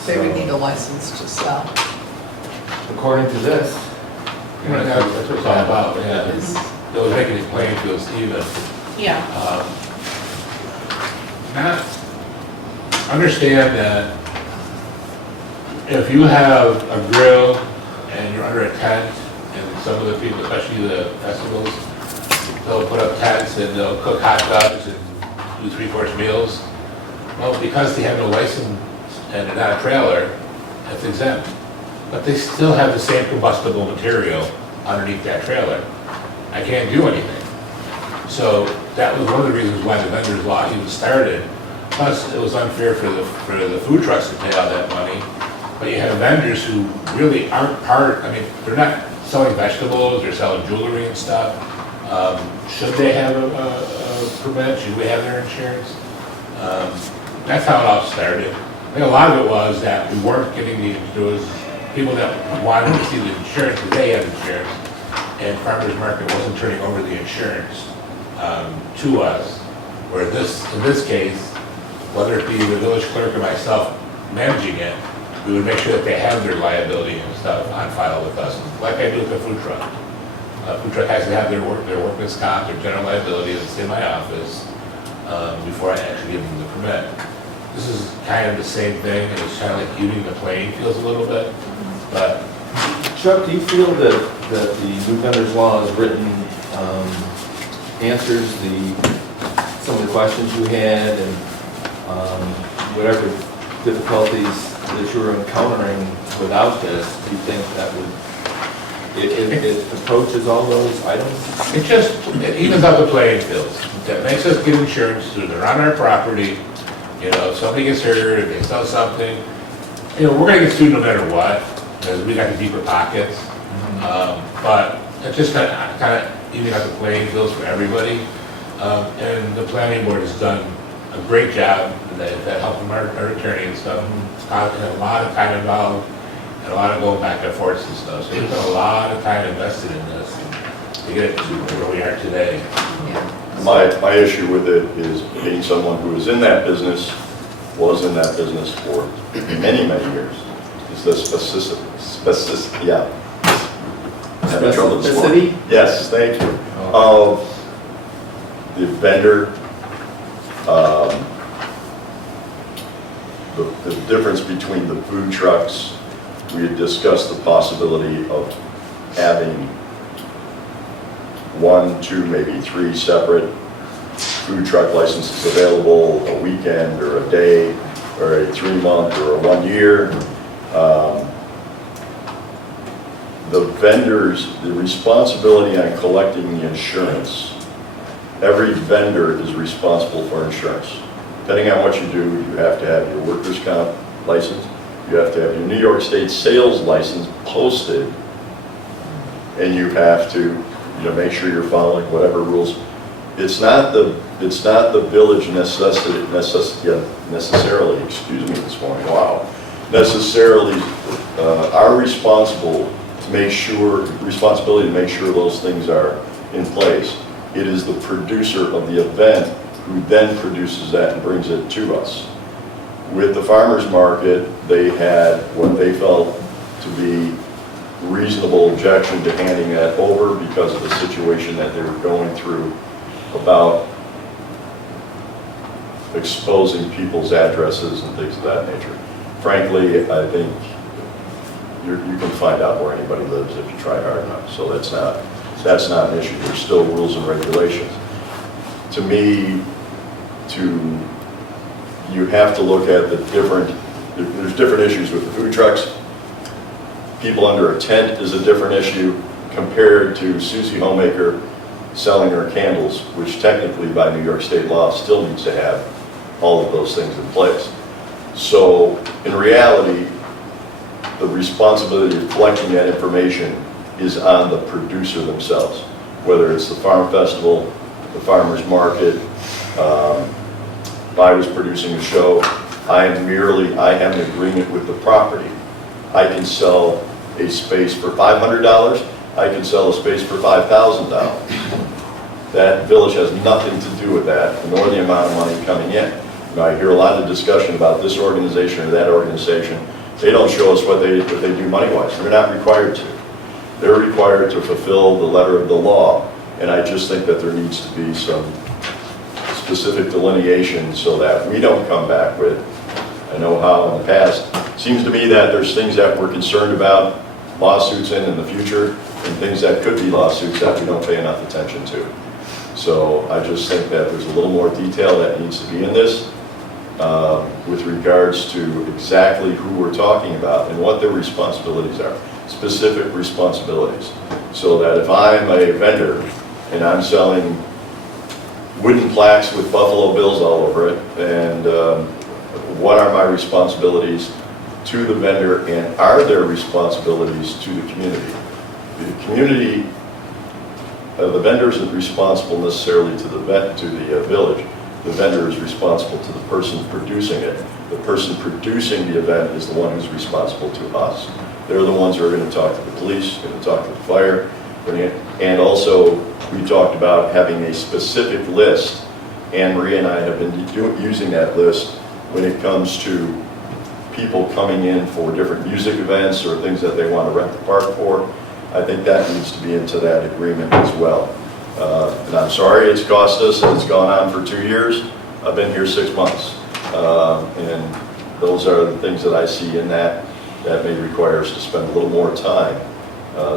They would need a license to sell. According to this, That's what it's all about, yeah, those making it playing fields even. Yeah. Understand that if you have a grill and you're under a tent, and some of the people, especially the festivals, they'll put up tents and they'll cook hot dogs and do 3-course meals. Well, because they have no license and they're not a trailer, it's exempt. But they still have the same combustible material underneath that trailer. I can't do anything. So that was one of the reasons why the vendor's law even started. Plus, it was unfair for the food trucks to pay all that money. But you have vendors who really aren't they're not selling vegetables, they're selling jewelry and stuff. Should they have a permit? Should we have their insurance? That's how it all started. I think a lot of it was that we weren't getting there was people that wanted to see the insurance, but they had insurance, and farmers market wasn't turning over the insurance to us. Where in this case, whether it be the village clerk or myself managing it, we would make sure that they have their liability and stuff on file with us, like I do with the food truck. Food truck has to have their workman's comp, their general liability that's in my office before I actually give them the permit. This is kind of the same thing, and it's kind of like muting the playing fields a little bit, but Chuck, do you feel that the new vendor's law as written answers some of the questions you had and whatever difficulties that you're encountering without this, do you think that would, it approaches all those items? It just, it evens out the playing fields. That makes us get insurance, so they're on our property, you know, if somebody gets hurt, if they sell something, you know, we're gonna get sued no matter what, because we got the deeper pockets. But it just kinda even out the playing fields for everybody. And the planning board has done a great job, that helped from our attorney and stuff. It's caused a lot of time involved, and a lot of going back and forth and stuff. So there's been a lot of time invested in this to get it to where we are today. My issue with it is being someone who is in that business, was in that business for many, many years, is the specificity, yeah. I'm having trouble this morning. Specificity? Yes, thank you. Of the vendor, the difference between the food trucks. We had discussed the possibility of having 1, 2, maybe 3 separate food truck licenses available a weekend or a day or a 3-month or a 1 year. The vendors, the responsibility on collecting the insurance, every vendor is responsible for insurance. Depending on what you do, you have to have your workers' comp license, you have to have your New York State sales license posted, and you have to, make sure you're following whatever rules. It's not the village necessarily, excuse me this morning, wow, necessarily are responsibility to make sure those things are in place. It is the producer of the event who then produces that and brings it to us. With the farmers market, they had what they felt to be reasonable objection to handing that over because of the situation that they were going through about exposing people's addresses and things of that nature. Frankly, I think you can find out where anybody lives if you try hard enough. So that's not an issue. There's still rules and regulations. To me, you have to look at there's different issues with the food trucks. People under a tent is a different issue compared to Susie Homemaker selling her candles, which technically by New York State law still needs to have all of those things in place. So in reality, the responsibility of collecting that information is on the producer themselves, whether it's the farm festival, the farmer's market. If I was producing a show, I have an agreement with the property. I can sell a space for $500, I can sell a space for $5,000. That village has nothing to do with that, nor the amount of money coming in. I hear a lot of discussion about this organization or that organization. They don't show us what they do money-wise. They're not required to. They're required to fulfill the letter of the law. And I just think that there needs to be some specific delineation so that we don't come back with, I know how in the past, seems to me that there's things that we're concerned about lawsuits in the future and things that could be lawsuits that we don't pay enough attention to. So I just think that there's a little more detail that needs to be in this with regards to exactly who we're talking about and what their responsibilities are, specific responsibilities. So that if I'm a vendor and I'm selling wooden plaques with Buffalo Bills all over it, and what are my responsibilities to the vendor, and are there responsibilities to the community? The community, the vendor isn't responsible necessarily to the village. The vendor is responsible to the person producing it. The person producing the event is the one who's responsible to us. They're the ones who are going to talk to the police, going to talk to the fire, and also we talked about having a specific list. Anne Marie and I have been using that list when it comes to people coming in for different music events or things that they want to rent the park for. I think that needs to be into that agreement as well. And I'm sorry it's cost us, and it's gone on for 2 years. I've been here 6 months. And those are the things that I see in that may require us to spend a little more time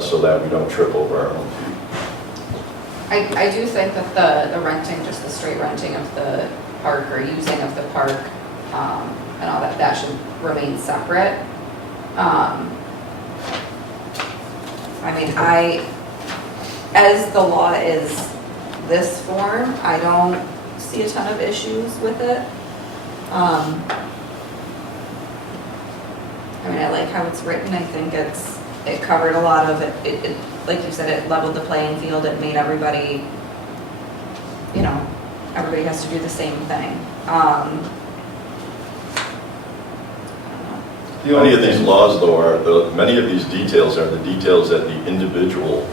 so that we don't trip over our own feet. I do think that the renting, just the straight renting of the park or using of the park and all that, that should remain separate. I mean, as the law is this form, I don't see a ton of issues with it. I mean, I like how it's written. I think it covered a lot of it. It, like you said, it leveled the playing field. It made everybody, you know, everybody has to do the same thing. Many of these laws, though, many of these details are the details that the individual,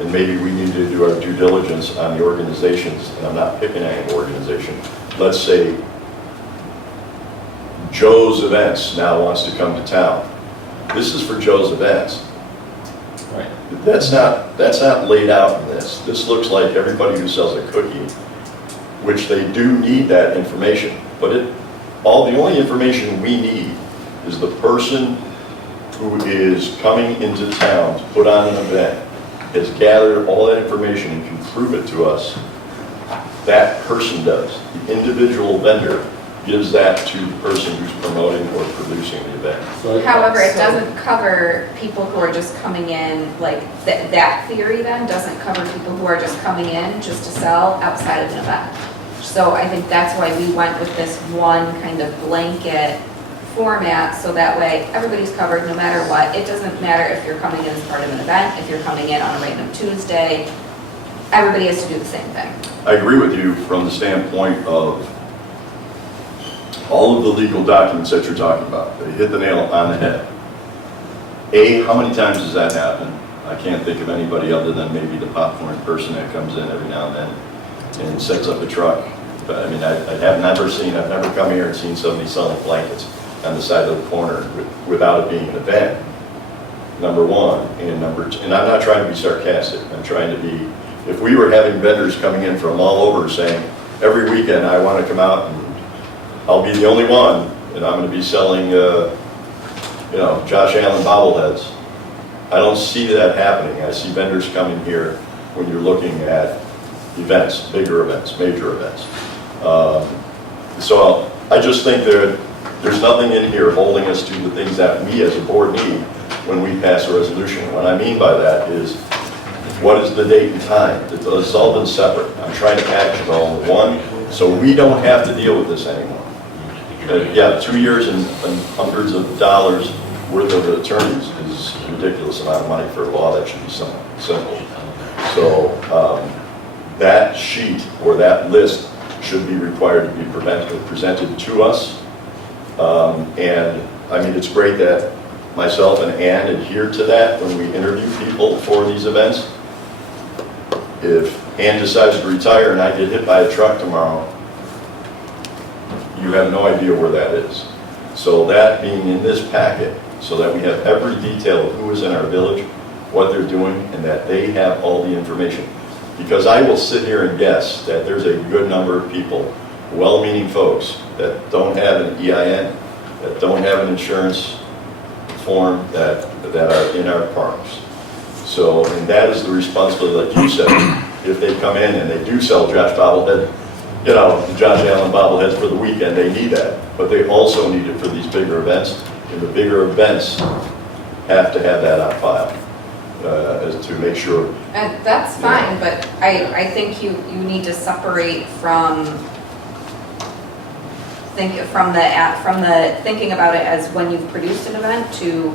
and maybe we need to do our due diligence on the organizations, and I'm not picking any organization. Let's say Joe's Events now wants to come to town. This is for Joe's Events. Right. That's not laid out in this. This looks like everybody who sells a cookie, which they do need that information, but the only information we need is the person who is coming into town to put on an event, has gathered all that information and can prove it to us. That person does. The individual vendor gives that to the person who's promoting or producing the event. However, it doesn't cover people who are just coming in, like, that theory then doesn't cover people who are just coming in just to sell outside of an event. So I think that's why we went with this one kind of blanket format, so that way everybody's covered no matter what. It doesn't matter if you're coming in as part of an event, if you're coming in on a random Tuesday, everybody has to do the same thing. I agree with you from the standpoint of all of the legal documents that you're talking about. They hit the nail on the head. How many times does that happen? I can't think of anybody other than maybe the popcorn person that comes in every now and then and sets up a truck. But I mean, I've never come here and seen somebody selling blankets on the side of the corner without it being an event, number one. And number two, and I'm not trying to be sarcastic, I'm trying to be, if we were having vendors coming in from all over saying, every weekend I want to come out and I'll be the only one, and I'm going to be selling, Josh Allen bobbleheads. I don't see that happening. I see vendors coming here when you're looking at events, bigger events, major events. So I just think there's nothing in here holding us to the things that we as a board need when we pass a resolution. What I mean by that is, what is the date and time? It's all been separate. I'm trying to package it all in one, so we don't have to deal with this anymore. 2 years and hundreds of dollars worth of attorneys is a ridiculous amount of money for a law that should be simple. So that sheet or that list should be required to be presented to us. And I mean, it's great that myself and Ann adhere to that when we interview people for these events. If Ann decides to retire and I get hit by a truck tomorrow, you have no idea where that is. So that being in this packet, so that we have every detail of who is in our village, what they're doing, and that they have all the information. Because I will sit here and guess that there's a good number of people, well-meaning folks, that don't have an EIN, that don't have an insurance form, that are in our parks. So, and that is the responsibility, like you said, if they come in and they do sell Josh bobblehead, Josh Allen bobbleheads for the weekend, they need that. But they also need it for these bigger events, and the bigger events have to have that on file, as to make sure. And that's fine, but I think you need to separate from thinking about it as when you've produced an event to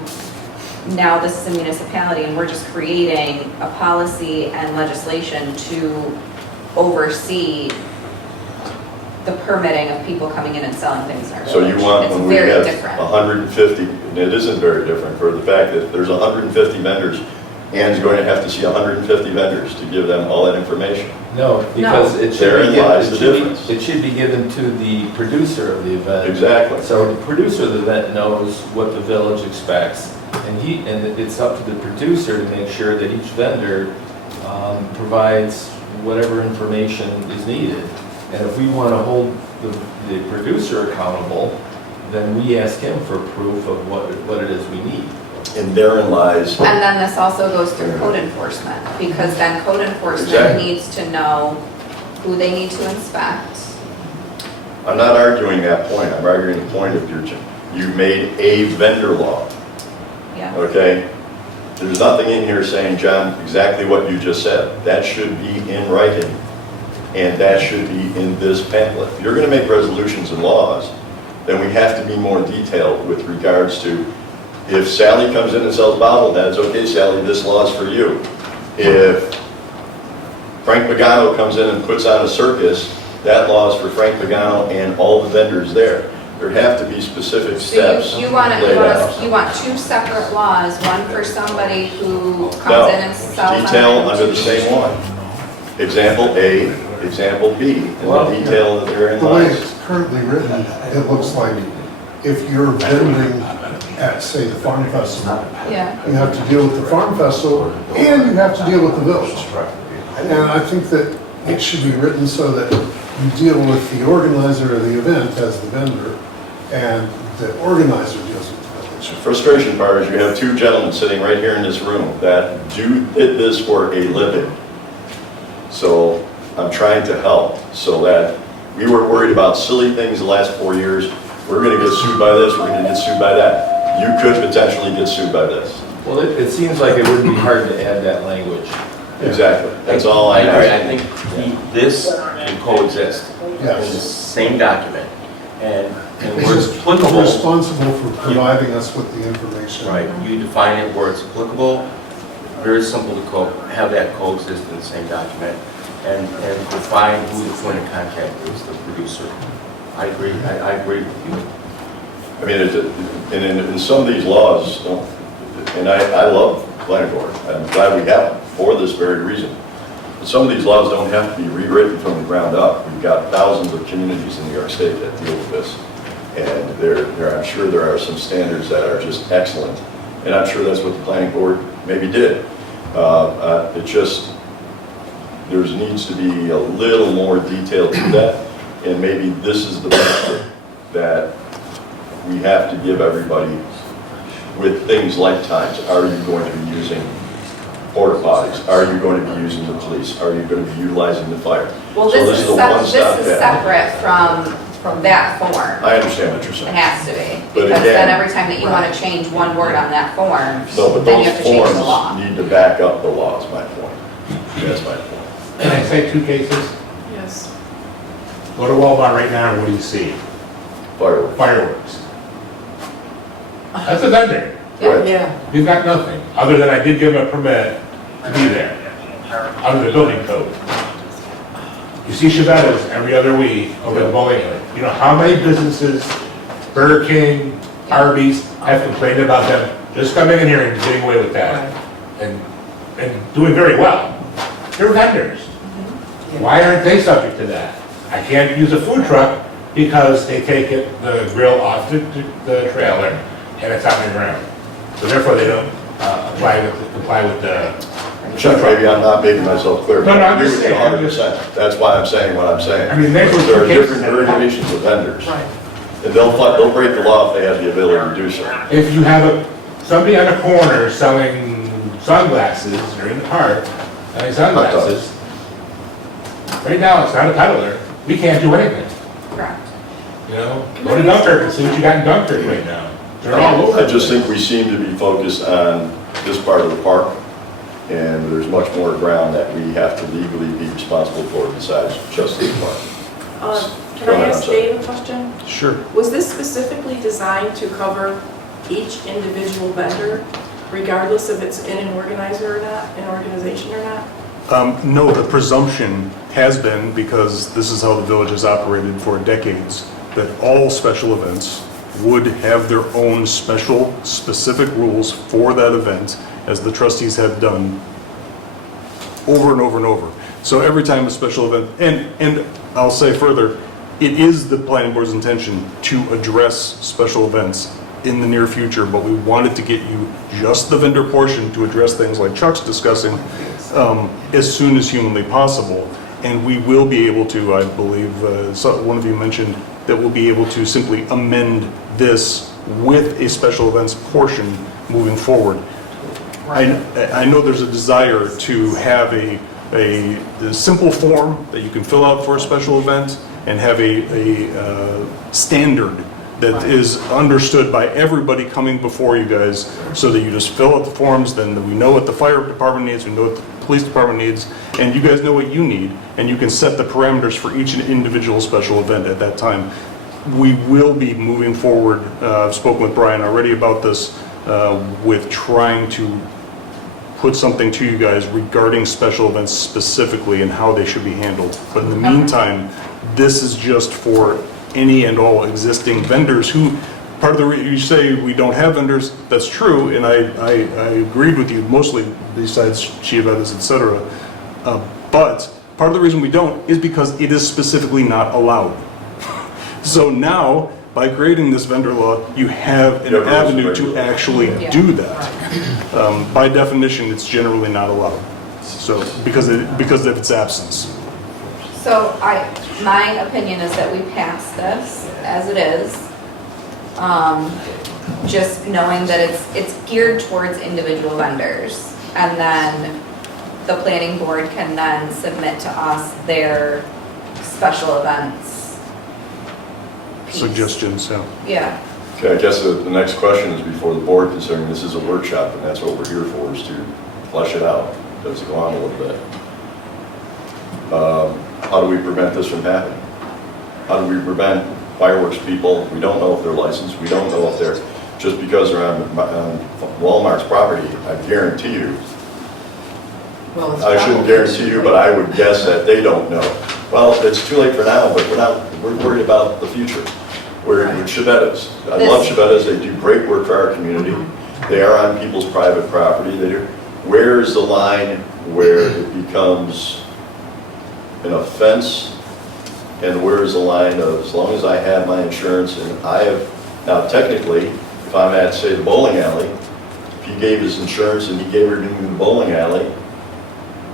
now this is a municipality and we're just creating a policy and legislation to oversee the permitting of people coming in and selling things in our village. So you want, when we have different. 150, and it isn't very different for the fact that there's 150 vendors, Ann's going to have to see 150 vendors to give them all that information. No, because it should Therein be lies the given, difference. it should be given to the producer of the event. Exactly. So the producer of the event knows what the village expects, and it's up to the producer to make sure that each vendor provides whatever information is needed. And if we want to hold the producer accountable, then we ask him for proof of what it is we need. And therein lies. And then this also goes through code enforcement, because then code enforcement Exactly. needs to know who they need to inspect, I'm not arguing that point. I'm arguing the point of you made a vendor law, Yeah. okay? There's nothing in here saying, John, exactly what you just said. That should be in writing, and that should be in this pamphlet. If you're gonna make resolutions and laws, then we have to be more detailed with regards to, if Sally comes in and sells bobbleheads, okay, Sally, this law's for you. If Frank Pagano comes in and puts on a circus, that law's for Frank Pagano and all the vendors there. There have to be specific steps So you want laid out. you want two separate laws, one for somebody who No, comes in and sells. detail on- under the same one. Example A, example B, and the detail that they're in The way lines. it's currently written, it looks like if you're vending at, say, the farm festival, Yeah, you have to deal with the farm festival and you have to deal with the village. And I think that it should be written so that you deal with the organizer of the event as the vendor and the organizer deals with the village. The frustration part is you have two gentlemen sitting right here in this room that did this for a living. So I'm trying to help so that we were worried about silly things the last 4 years. We're gonna get sued by this, we're gonna get sued by that. You could potentially get sued by this. Well, it seems like it wouldn't be hard to add that language. Exactly. That's all I agree. I ask. think this can coexist in the Yes. same document, and It's where it's just applicable, responsible for providing us with the information. right, you define it where it's applicable, very simple to have that coexist in the same document, and define who the point of contact is, the producer. I agree, I agree with you. I mean, and in some of these laws, and I love planning board, I'm glad we have them for this very reason. But some of these laws don't have to be rewritten from the ground up. We've got thousands of communities in New York State that deal with this. And I'm sure there are some standards that are just excellent. And I'm sure that's what the planning board maybe did. It just, there needs to be a little more detail to that. And maybe this is the benefit that we have to give everybody with things like times. Are you going to be using porta potties? Are you going to be using the police? Are you going to be utilizing the fire? well, So this is a one-stop path. separate from that form. I understand what you're It saying. has to be, But because then again- every time that you want to change one word on that form, No, but then you those have to change the law. forms need to back up the law, is my point. That's my point. Can I say two cases? Yes. Go to Walmart right now, and what do you see? Fireworks. Fireworks. That's a vendor. Right. Yeah, You've got nothing, other than I did give him a permit to be there, under the building code. You see Chevettas every other week over the bowling alley. You know how many businesses, Burger King, Arby's, have complained about them just coming in here and getting away with that, and doing very well. They're vendors. Why aren't they subject to that? I can't use a food truck because they take the grill off the trailer and it's on the ground. So therefore, they don't comply with the. Chuck, maybe I'm not making myself clear. No, no, I'm I agree just with you saying, 100%. That's why I'm saying what I'm saying. I mean, there's those There are cases different that- variations of vendors. right. And they'll break the law if they have the ability to do so. If you have somebody on a corner selling sunglasses, or in the park, selling sunglasses, right now, it's not a peddler, we can't do anything, Correct. you know? Go to Dunkirk and see what you got in Dunkirk right now. They're all over. I just think we seem to be focused on this part of the park, and there's much more ground that we have to legally be responsible for besides just the park. Can Go I ahead, ask I'm sorry. Dave a question? Sure. Was this specifically designed to cover each individual vendor, regardless if it's in an organizer or not, an organization or not? No, the presumption has been, because this is how the village has operated for decades, that all special events would have their own special, specific rules for that event, as the trustees have done over and over and over. So every time a special event, and I'll say further, it is the planning board's intention to address special events in the near future, but we wanted to get you just the vendor portion to address things like Chuck's discussing as soon as humanly possible. And we will be able to, I believe, one of you mentioned that we'll be able to simply amend this with a special events portion moving forward. I know there's a desire to have a simple form that you can fill out for a special event, and have a standard that is understood by everybody coming before you guys, so that you just fill out the forms, then we know what the fire department needs, we know what the police department needs, and you guys know what you need, and you can set the parameters for each individual special event at that time. We will be moving forward, I've spoken with Brian already about this, with trying to put something to you guys regarding special events specifically and how they should be handled. But in the meantime, this is just for any and all existing vendors who, part of the, you say we don't have vendors, that's true, and I agreed with you mostly, besides Chiavettas, et cetera. But part of the reason we don't is because it is specifically not allowed. So now, by creating this vendor law, you have an avenue to actually do that. By definition, it's generally not allowed. So, because of its absence. So my opinion is that we pass this as it is, just knowing that it's geared towards individual vendors. And then the planning board can then submit to us their special events piece. Suggestions, yeah. Yeah. Okay, I guess the next question is before the board, considering this is a workshop, and that's what we're here for, is to flesh it out. Does it go on a little bit? How do we prevent this from happening? How do we prevent fireworks people? We don't know if they're licensed. We don't know if they're, just because they're on Walmart's property, I guarantee you. Well, it's I shouldn't probably guarantee you, but I would guess that they don't know. Well, it's too late for now, but we're worried about the future. We're with Chiavettas. I love Chiavettas. They do great work for our community. They are on people's private property. Where is the line where it becomes an offense, and where is the line of, as long as I have my insurance and I have, now technically, if I'm at, say, the bowling alley, if he gave his insurance and he gave everything to the bowling alley,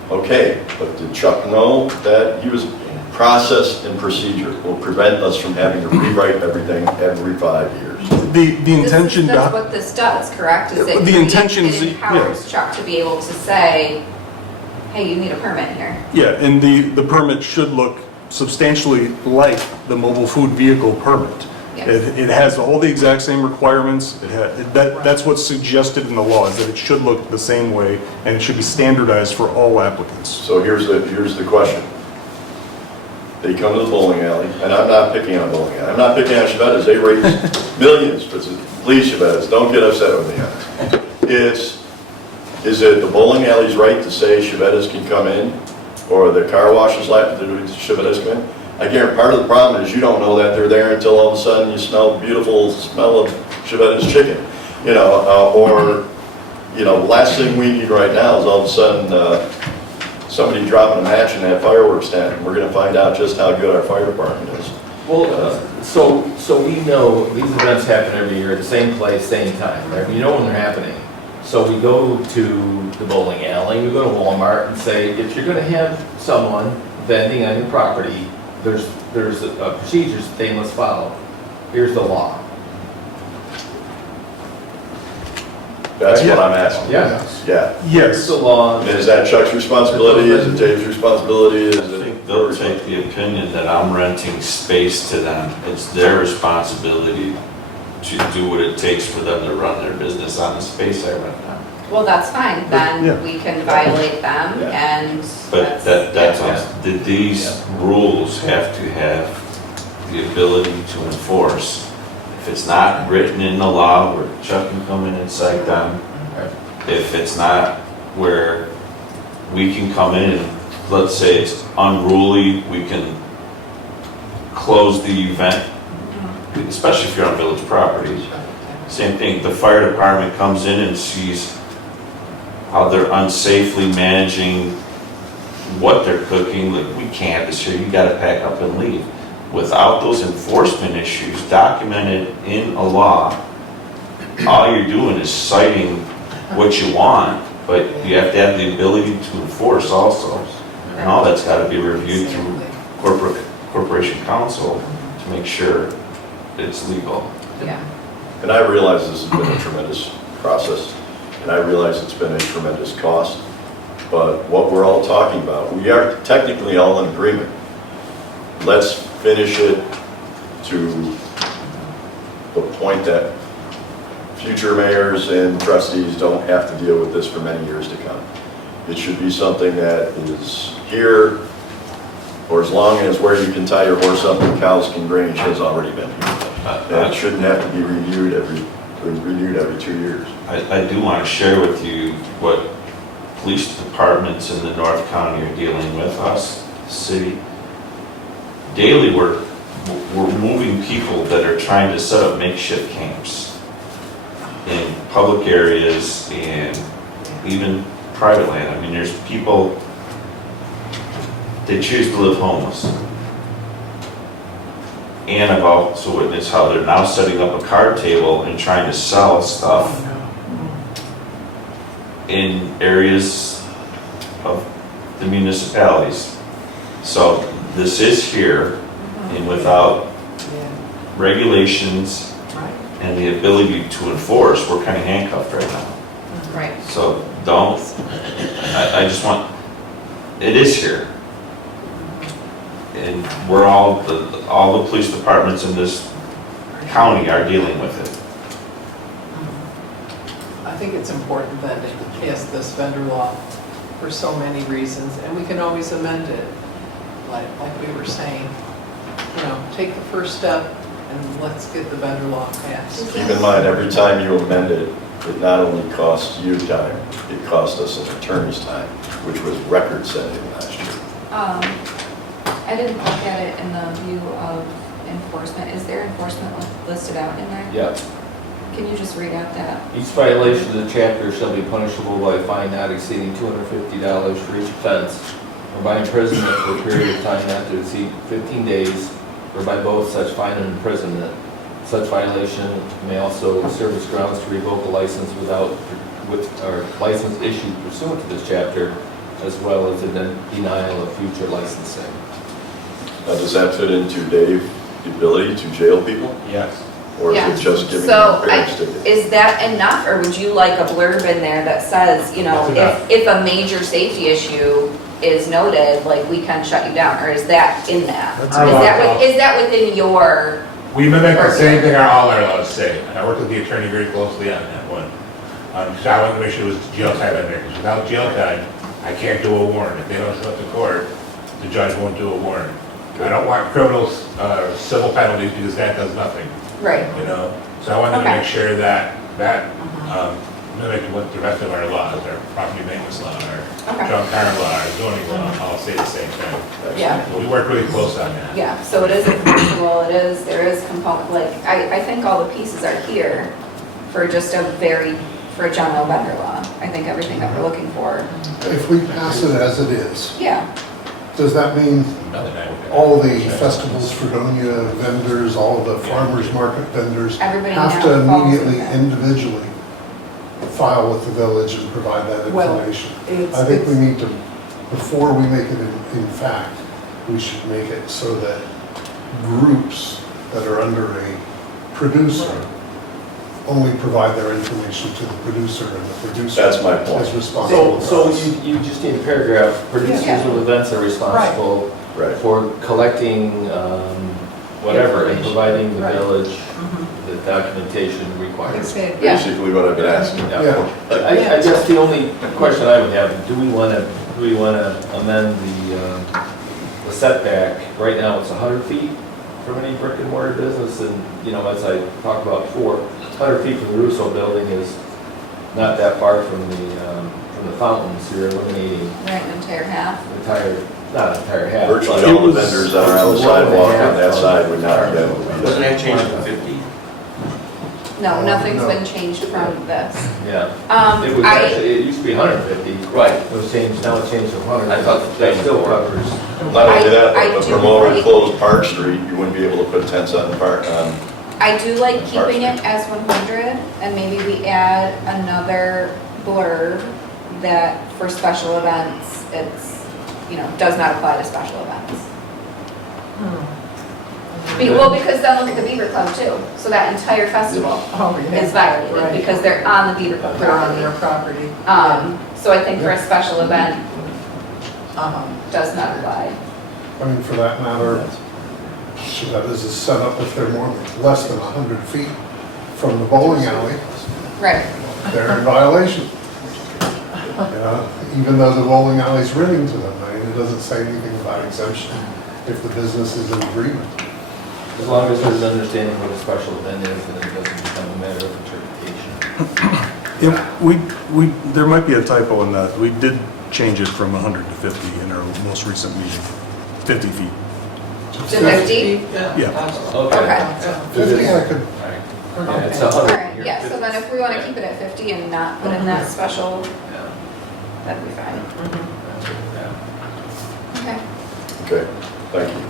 okay, but did Chuck know that he was, process and procedure will prevent us from having to rewrite everything every 5 years. The intention. That's what this does, correct? Is it The intention is, it empowers Chuck to be able to say, hey, you need a permit here. Yeah, and the permit should look substantially like the mobile food vehicle permit. Yes. It has all the exact same requirements. That's what's suggested in the law, is that it should look the same way, and it should be standardized for all applicants. So here's the question. They come to the bowling alley, and I'm not picking on bowling alley. I'm not picking on Chiavettas. They raise millions, but please, Chiavettas, don't get upset with me. Is it the bowling alley's right to say Chiavettas can come in, or the car wash's right to Chiavettas come in? I guarantee part of the problem is you don't know that they're there until all of a sudden you smell beautiful smell of Chiavettas chicken, or last thing we need right now is all of a sudden somebody dropping a match in that fireworks stand, and we're going to find out just how good our fire department is. Well, so we know these events happen every year at the same place, same time, right? We know when they're happening. So we go to the bowling alley, we go to Walmart and say, if you're gonna have someone vending on your property, there's procedures that they must follow. Here's the law. That's what I'm asking. Yeah. Yeah. Here's Yes. the law. And is that Chuck's responsibility? Is it Dave's responsibility? Is I it? think they'll take the opinion that I'm renting space to them. It's their responsibility to do what it takes for them to run their business on the space I rent them. Well, that's fine, Yeah. then we can violate them Yeah. and. But these rules have to have the ability to enforce. If it's not written in the law where Chuck can come in and cite them, if it's not where we can come in and, let's say it's unruly, we can close the event, especially if you're on village property. Same thing, the fire department comes in and sees how they're unsafely managing what they're cooking, like, we can't this year, you gotta pack up and leave. Without those enforcement issues documented in a law, all you're doing is citing what you want, but you have to have the ability to enforce also. And all that's gotta be reviewed through corporation counsel to make sure it's legal. Yeah. And I realize this has been a tremendous process, and I realize it's been a tremendous cost, but what we're all talking about, we are technically all in agreement. let's finish it to the point that future mayors and trustees don't have to deal with this for many years to come. It should be something that is here for as long as where you can tie your horse up and cows can range has already been here. And it shouldn't have to be renewed every 2 years. I do want to share with you what police departments in the North County are dealing with, us, the city. Daily, we're moving people that are trying to set up makeshift camps in public areas and even private land. I mean, there's people, they choose to live homeless. And I've also witnessed how they're now setting up a card table and trying to sell stuff in areas of the municipalities. So this is here, and without regulations and the ability to enforce, we're kind of handcuffed right now. Right. So don't, I just want, it is here. And we're all the police departments in this county are dealing with it. I think it's important then to pass this vendor law for so many reasons, and we can always amend it, like we were saying. You know, take the first step and let's get the vendor law passed. Keep in mind, every time you amend it, it not only costs you time, it cost us an attorney's time, which was record-setting last year. I didn't look at it in the view of enforcement. Is there enforcement listed out in there? Yeah. Can you just read out that? Each violation of the chapter shall be punishable by a fine not exceeding $250 for each offense, or by imprisonment for a period of time not to exceed 15 days, or by both such fine and imprisonment. Such violation may also serve as grounds to revoke a license or license issued pursuant to this chapter, as well as a denial of future licensing. Now, does that fit into, Dave, the ability to jail people? Yes. Or Yeah. is it just giving So, them a parents ticket? is that enough, or would you like a blurb in there that says, you know, That's enough. if a major safety issue is noted, like, we can shut you down, or is that in that? That's enough. Is that within your, We mimic the same thing all our laws say, and I worked with the attorney very closely on that one. Because I wanted to make sure it was jail time in there, because without jail time, I can't do a warrant. If they don't show up to court, the judge won't do a warrant. I don't want criminals, civil penalties, because that does nothing, right? you know? So I wanted to Okay. make sure that mimicked what the rest of our laws, our property maintenance law, our Okay. junk car law, our zoning law, all say the same thing. Yeah. So we work really close on that. Yeah, so it is enforceable, there is component, like, I think all the pieces are here for just for a general vendor law. I think everything that we're looking for, If we pass it as it is, yeah. does that mean Nothing I would- all the festivals, Fredonia vendors, all of the farmers market vendors Everybody have now to falls immediately, within. individually file with the village and provide that Well, information? it's- I think we need to, before we make it in fact, we should make it so that groups that are under a producer only provide their information to the producer, and the producer That's my point. is responsible So for us. you just need a paragraph, producers Yeah. of events are responsible Right. for collecting whatever and providing the Right. village Mhm. the documentation required. Exactly. Yeah. Basically what I've been asking. Yeah. I guess the only question I would have, do we want to amend the setback? Right now, it's 100 feet from any brick and mortar business, and, you know, as I talked about before, 100 feet from the Russo building is not that far from the fountains. You're eliminating Right, an entire half. not entire half. Virtually but- all the vendors that are on the sidewalk on that side would not be able to be Doesn't there. that change to 50? No, nothing's no. been changed from this. Yeah. It was actually, it used to be 150. Right. It was changed, now it's changed to 100. I thought That still before. covers. Not only that, I but the do promoter like- closed Park Street, you wouldn't be able to put tents on the park, I do like keeping it as 100, and maybe we add another blurb that for special events, it's, you know, does not apply to special events. Well, because then look at the Beaver Club too, so that entire festival Oh, yeah. is violated, Right. because they're on the Beaver Club They're on their property. property. So I think for a special event, Uh-huh. does not apply. I mean, for that matter, So that is set up if they're less than 100 feet from the bowling alley, Right. they're in violation. Even though the bowling alley's renting to them, I mean, it doesn't say anything about exemption if the business is in agreement. As long as there's an understanding what a special event is, then it doesn't become a matter of interpretation. There might be a typo in that. We did change it from 100 to 50 in our most recent meeting, 50 feet. To 50? Yeah. Okay. 50, I could, Yeah, it's All 100. right, yeah, so then if we want to keep it at 50 and not put in that special, Yeah. that'd be fine. Okay. Okay, thank you.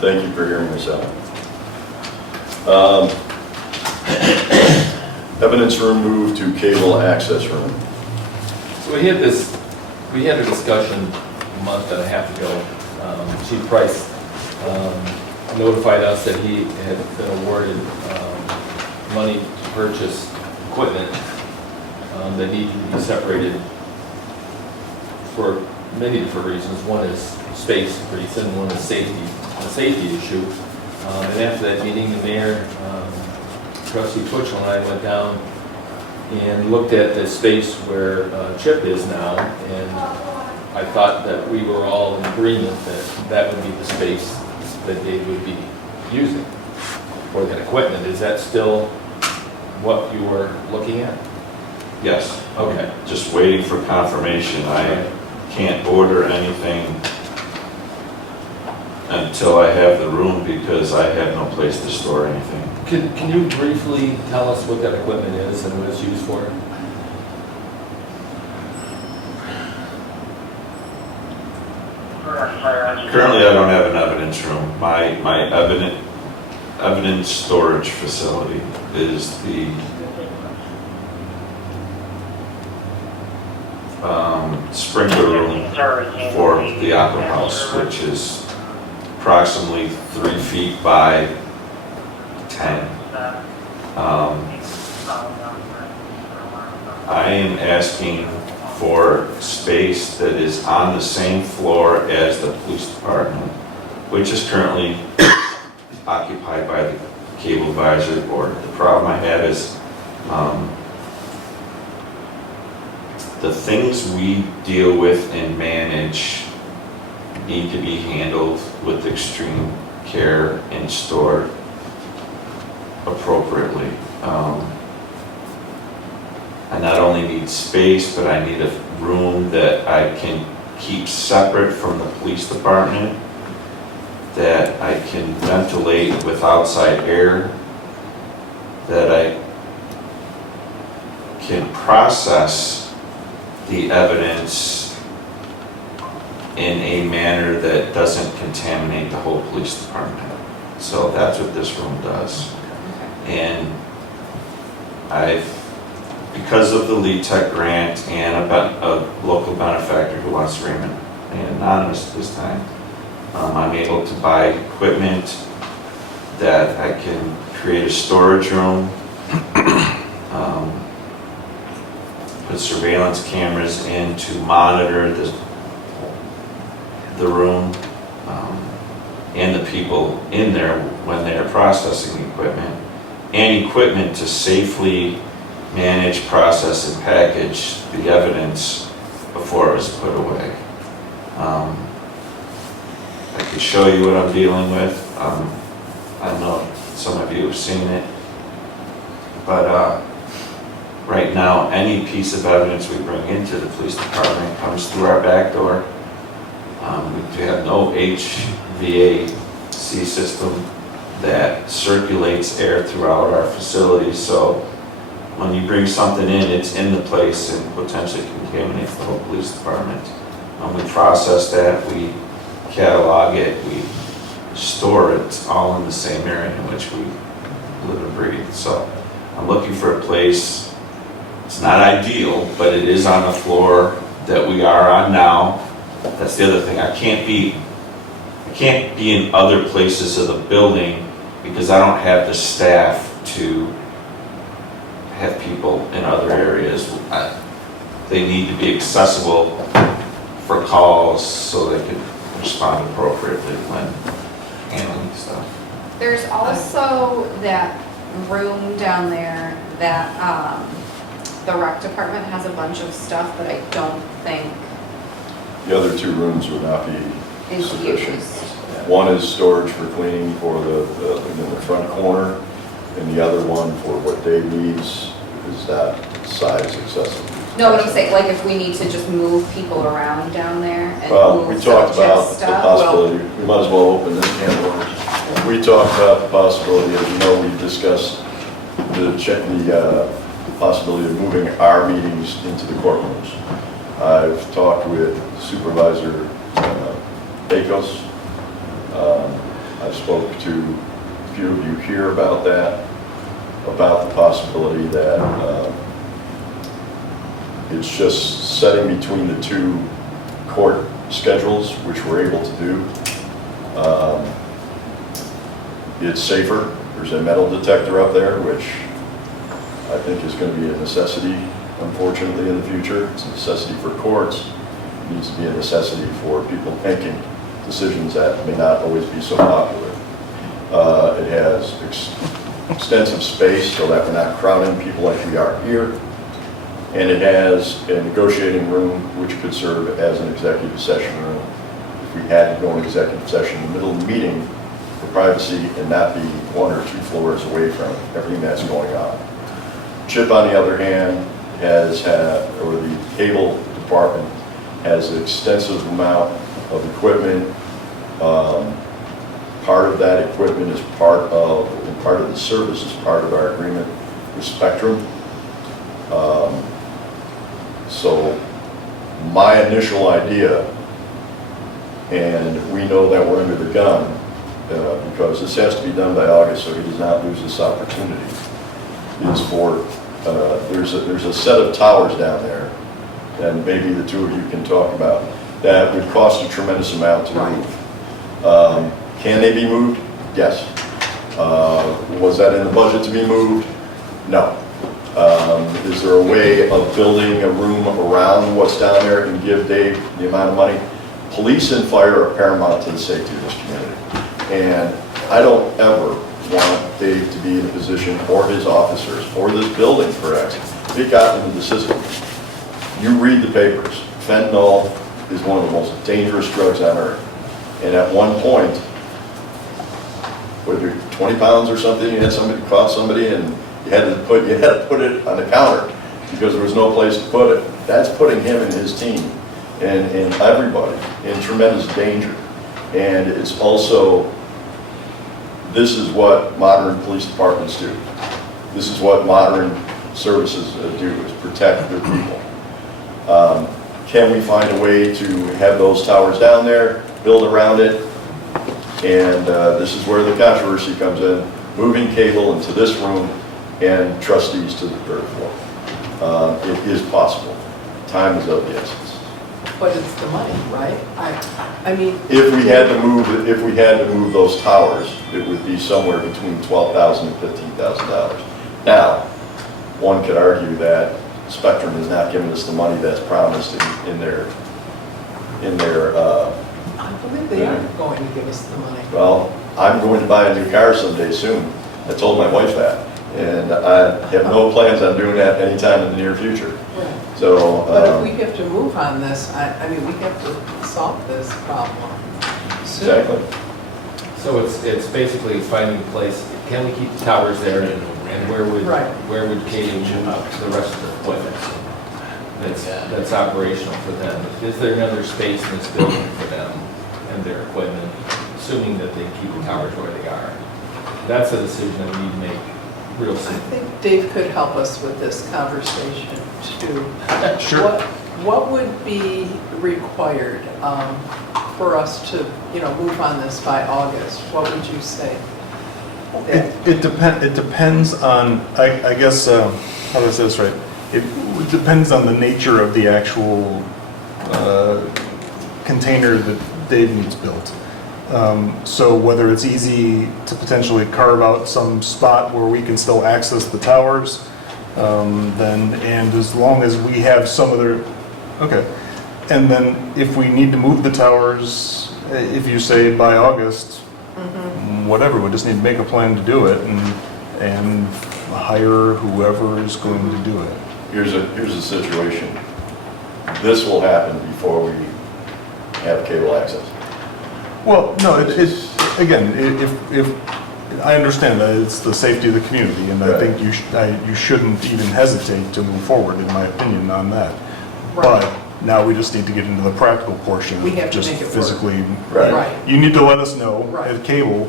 Thank you for hearing us out. Evidence room moved to cable access room. So we had a discussion a month and a half ago. Chief Price notified us that he had been awarded money to purchase equipment that needed to be separated for many different reasons. One is space, pretty soon, one is safety, a safety issue. And after that meeting, the mayor, Trustee Twitchell and I went down and looked at the space where Chip is now, and I thought that we were all in agreement that that would be the space that they would be using for that equipment. Is that still what you were looking at? Yes. Okay. Just waiting for confirmation. I can't order anything until I have the room because I have no place to store anything. Can you briefly tell us what that equipment is and what it's used for? Currently, I don't have an evidence room. My evidence storage facility is the sprinkler room for the Opera House, which is approximately 3 feet by 10. I am asking for space that is on the same floor as the police department, which is currently occupied by the cable advisory board. The problem I have is the things we deal with and manage need to be handled with extreme care and stored appropriately. I not only need space, but I need a room that I can keep separate from the police department, that I can ventilate with outside air, that I can process the evidence in a manner that doesn't contaminate the whole police department. So that's what this room does. And because of the Lead Tech grant and a local benefactor who wants to remain anonymous at this time, I'm able to buy equipment that I can create a storage room, put surveillance cameras in to monitor the room and the people in there when they are processing the equipment, and equipment to safely manage, process, and package the evidence before it was put away. I could show you what I'm dealing with. I know some of you have seen it, but right now, any piece of evidence we bring into the police department comes through our back door. We have no HVAC system that circulates air throughout our facilities, so when you bring something in, it's in the place and potentially contaminates the whole police department. We process that, we catalog it, we store it all in the same area in which we live and breathe. So I'm looking for a place. It's not ideal, but it is on the floor that we are on now. That's the other thing. I can't be in other places of the building because I don't have the staff to have people in other areas. They need to be accessible for calls so they can respond appropriately when handling stuff. There's also that room down there that, the rec department has a bunch of stuff, but I don't think The other two rooms would not be is sufficient. used. One is storage for cleaning for in the front corner, and the other one for what Dave needs is that size excessive. No, what I'm saying, like if we need to just move people around down there and Well, we move some talked chip about the stuff. possibility, we might as well open this can of worms. We talked about the possibility, as you know, we discussed the possibility of moving our meetings into the courtrooms. I've talked with Supervisor Pecos. I spoke to a few of you here about that, about the possibility that it's just setting between the two court schedules, which we're able to do. It's safer. There's a metal detector up there, which I think is going to be a necessity, unfortunately, in the future. It's a necessity for courts. It needs to be a necessity for people making decisions that may not always be so popular. It has extensive space so that we're not crowding people like we are here. And it has a negotiating room which could serve as an executive session room. If we had to go into executive session in the middle of the meeting for privacy and not be 1 or 2 floors away from everything that's going on. Chip, on the other hand, has had, or the cable department has an extensive amount of equipment. Part of that equipment is part of the service is part of our agreement with Spectrum. So my initial idea, and we know that we're under the gun, because this has to be done by August so he does not lose this opportunity, is for, there's a set of towers down there, and maybe the two of you can talk about, that would cost a tremendous amount to move. Can they be moved? Yes. Was that in the budget to be moved? No. Is there a way of building a room around what's down there and give Dave the amount of money? Police and fire are paramount to the safety of this community. And I don't ever want Dave to be in a position, or his officers, or this building, perhaps, get gotten into the system. You read the papers. Fentanyl is one of the most dangerous drugs on earth. And at one point, whether 20 pounds or something, you had somebody caught somebody and you had to put it on the counter because there was no place to put it. That's putting him and his team and everybody in tremendous danger. And it's also, this is what modern police departments do. This is what modern services do, is protect their people. Can we find a way to have those towers down there, build around it? And this is where the controversy comes in, moving cable into this room and trustees to the 3rd floor. It is possible. Time is of the essence. But it's the money, right? I mean. If we had to move those towers, it would be somewhere between $12,000 and $15,000. Now, one could argue that Spectrum has not given us the money that's promised in their. I believe they are going to give us the money. Well, I'm going to buy a new car someday soon. I told my wife that, and I have no plans on doing that anytime in the near future. Right. So. But if we have to move on this, I mean, we have to solve this problem soon. Exactly. So it's basically finding a place, can we keep the towers there, and where would Katie move up the rest of the equipment that's operational for them? Is there another space in this building for them and their equipment, assuming that they keep the towers where they are? That's a decision that we need to make real soon. I think Dave could help us with this conversation too. Sure. What would be required for us to, move on this by August? What would you say? It depends on, I guess, how do I say this right? It depends on the nature of the actual container that Dave needs built. So whether it's easy to potentially carve out some spot where we can still access the towers, and as long as we have some other, okay. And then if we need to move the towers, if you say by August, whatever, we just need to make a plan to do it and hire whoever is going to do it. Here's a situation. This will happen before we have cable access. Well, no, it's, again, if, I understand that it's the safety of the community, and I Right. think you shouldn't even hesitate to move forward, in my opinion, on that. Right. But now we just need to get into the practical portion, We have to just make it work. physically. Right. Right. You need to let us know Right. at cable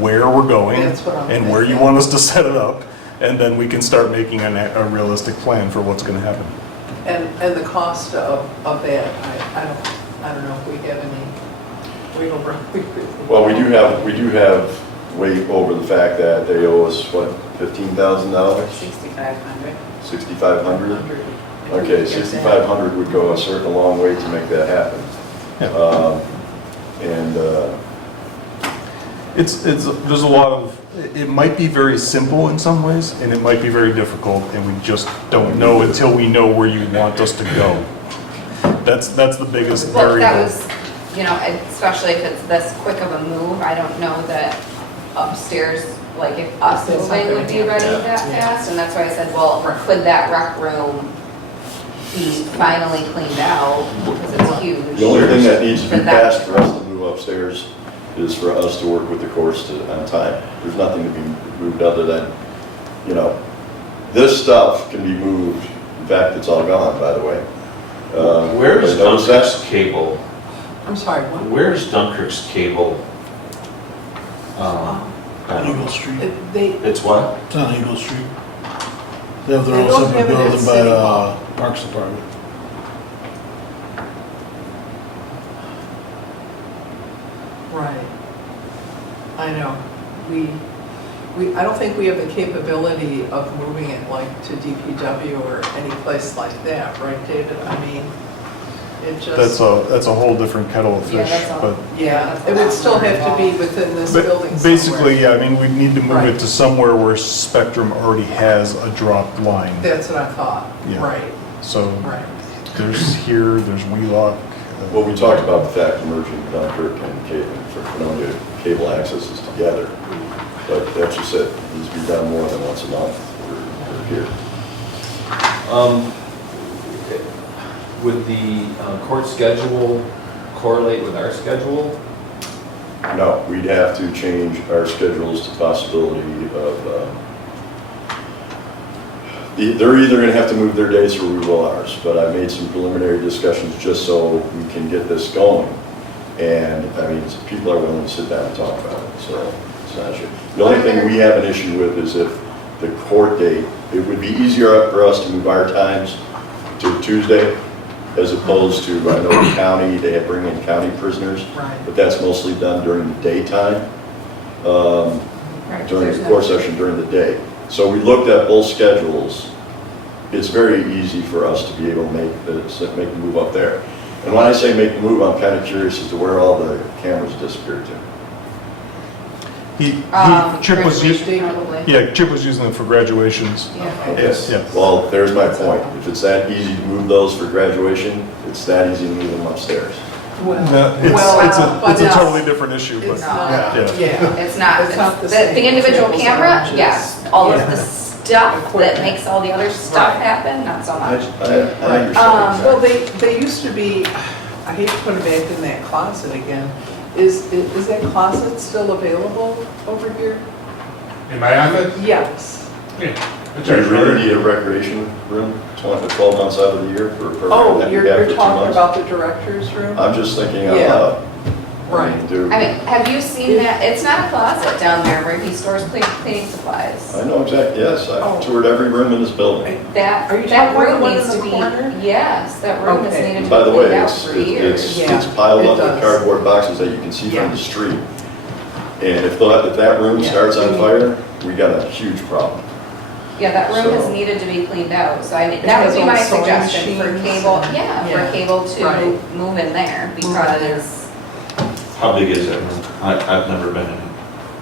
where we're going That's what I'm and where you thinking. want us to set it up, and then we can start making a realistic plan for what's gonna happen. And the cost of that, I don't know if we have any wiggle room. Well, we do have weight over the fact that they owe us, what, $15,000? 6,500. 6,500? Okay, 6,500 would go a long way to make that happen. Yeah. And, There's a lot of, it might be very simple in some ways, and it might be very difficult, and we just don't know until we know where you want us to go. That's the biggest Well, variable. that was, you know, especially if it's this quick of a move, I don't know that upstairs, like if us It's not moving would be gonna ready happen. that Yeah. fast, and that's why I said, well, could that rec room be finally cleaned out, because it's huge. the only thing that needs to be For that- passed for us to move upstairs is for us to work with the courts on time. There's nothing to be moved other than, you know, this stuff can be moved. In fact, it's all gone, by the way. Where is notice that? Dunkirk's cable? I'm sorry, what? Where's Dunkirk's cable? I don't Eagle know. Street. They, It's what? It's on Eagle Street. They have their They own don't separate have it at building by City the Hall. Parks Department. right. I know. I don't think we have the capability of moving it like to DPW or any place like that, right, David? I mean, it just. That's a whole different kettle of Yeah, fish, that's all. but Yeah, it would still have to be within this building somewhere. basically, yeah, I mean, we need to move Right. it to somewhere where Spectrum already has a dropped line. That's what I thought, Yeah. right, So right. there's Wheelock. Well, we talked about the fact of merging Dunkirk and Fredonia cable accesses together, but that's just it. It needs to be done more than once a month. We're here. Would the court schedule correlate with our schedule? No, we'd have to change our schedules to possibility of, they're either gonna have to move their dates or we will ours, but I made some preliminary discussions just so we can get this going. And, I mean, people are willing to sit down and talk about it, so it's not an issue. The only thing we have an issue with is if the court date, it would be easier for us to move our times to Tuesday as opposed to, I know the county, they bring in county prisoners, Right. but that's mostly done during the daytime, Right, during there's the no- court session during the day. So we looked at both schedules. It's very easy for us to be able to make the move up there. And when I say make the move, I'm kind of curious as to where all the cameras disappeared to. Chip was graduation probably. Yeah, Chip was using them for graduations. Yeah. Yes. Yeah. Well, there's my point. If it's that easy to move those for graduation, it's that easy to move them upstairs. Well, It's a but totally different issue, but it's not, yeah. yeah. It's not, It's not the the same. individual It's camera, just- yes, all of Yeah. the stuff that makes all the other stuff Right. happen, not so I much. understand. Well, they used to be, I hate to put it back in that closet again. Is that closet still available over here? In my office? Yes. Yeah. Do you really need a recreation room 12 months out of the year for a program Oh, that we you're have for 2 talking months? about the director's room? I'm just thinking out Yeah. loud. Right. Do- I mean, have you seen that, it's not a closet down there where he stores cleaning supplies. I know exactly, yes, Oh. I've toured every room in this building. That, Are you that talking about room the one needs in to the be, corner? yes, that room has Okay. needed to By be the way, cleaned out it's for years. Yeah, piled it up with does. cardboard boxes that you can see Yeah. from the street. And if that room Yeah. starts on fire, we got a huge problem. Yeah, that room has So- needed to be cleaned out, so I mean, It that would has be all my sewing suggestion for machines cable, and- yeah, Yeah. for cable to Right. move in there, Move in there. because How big is it? I've never been in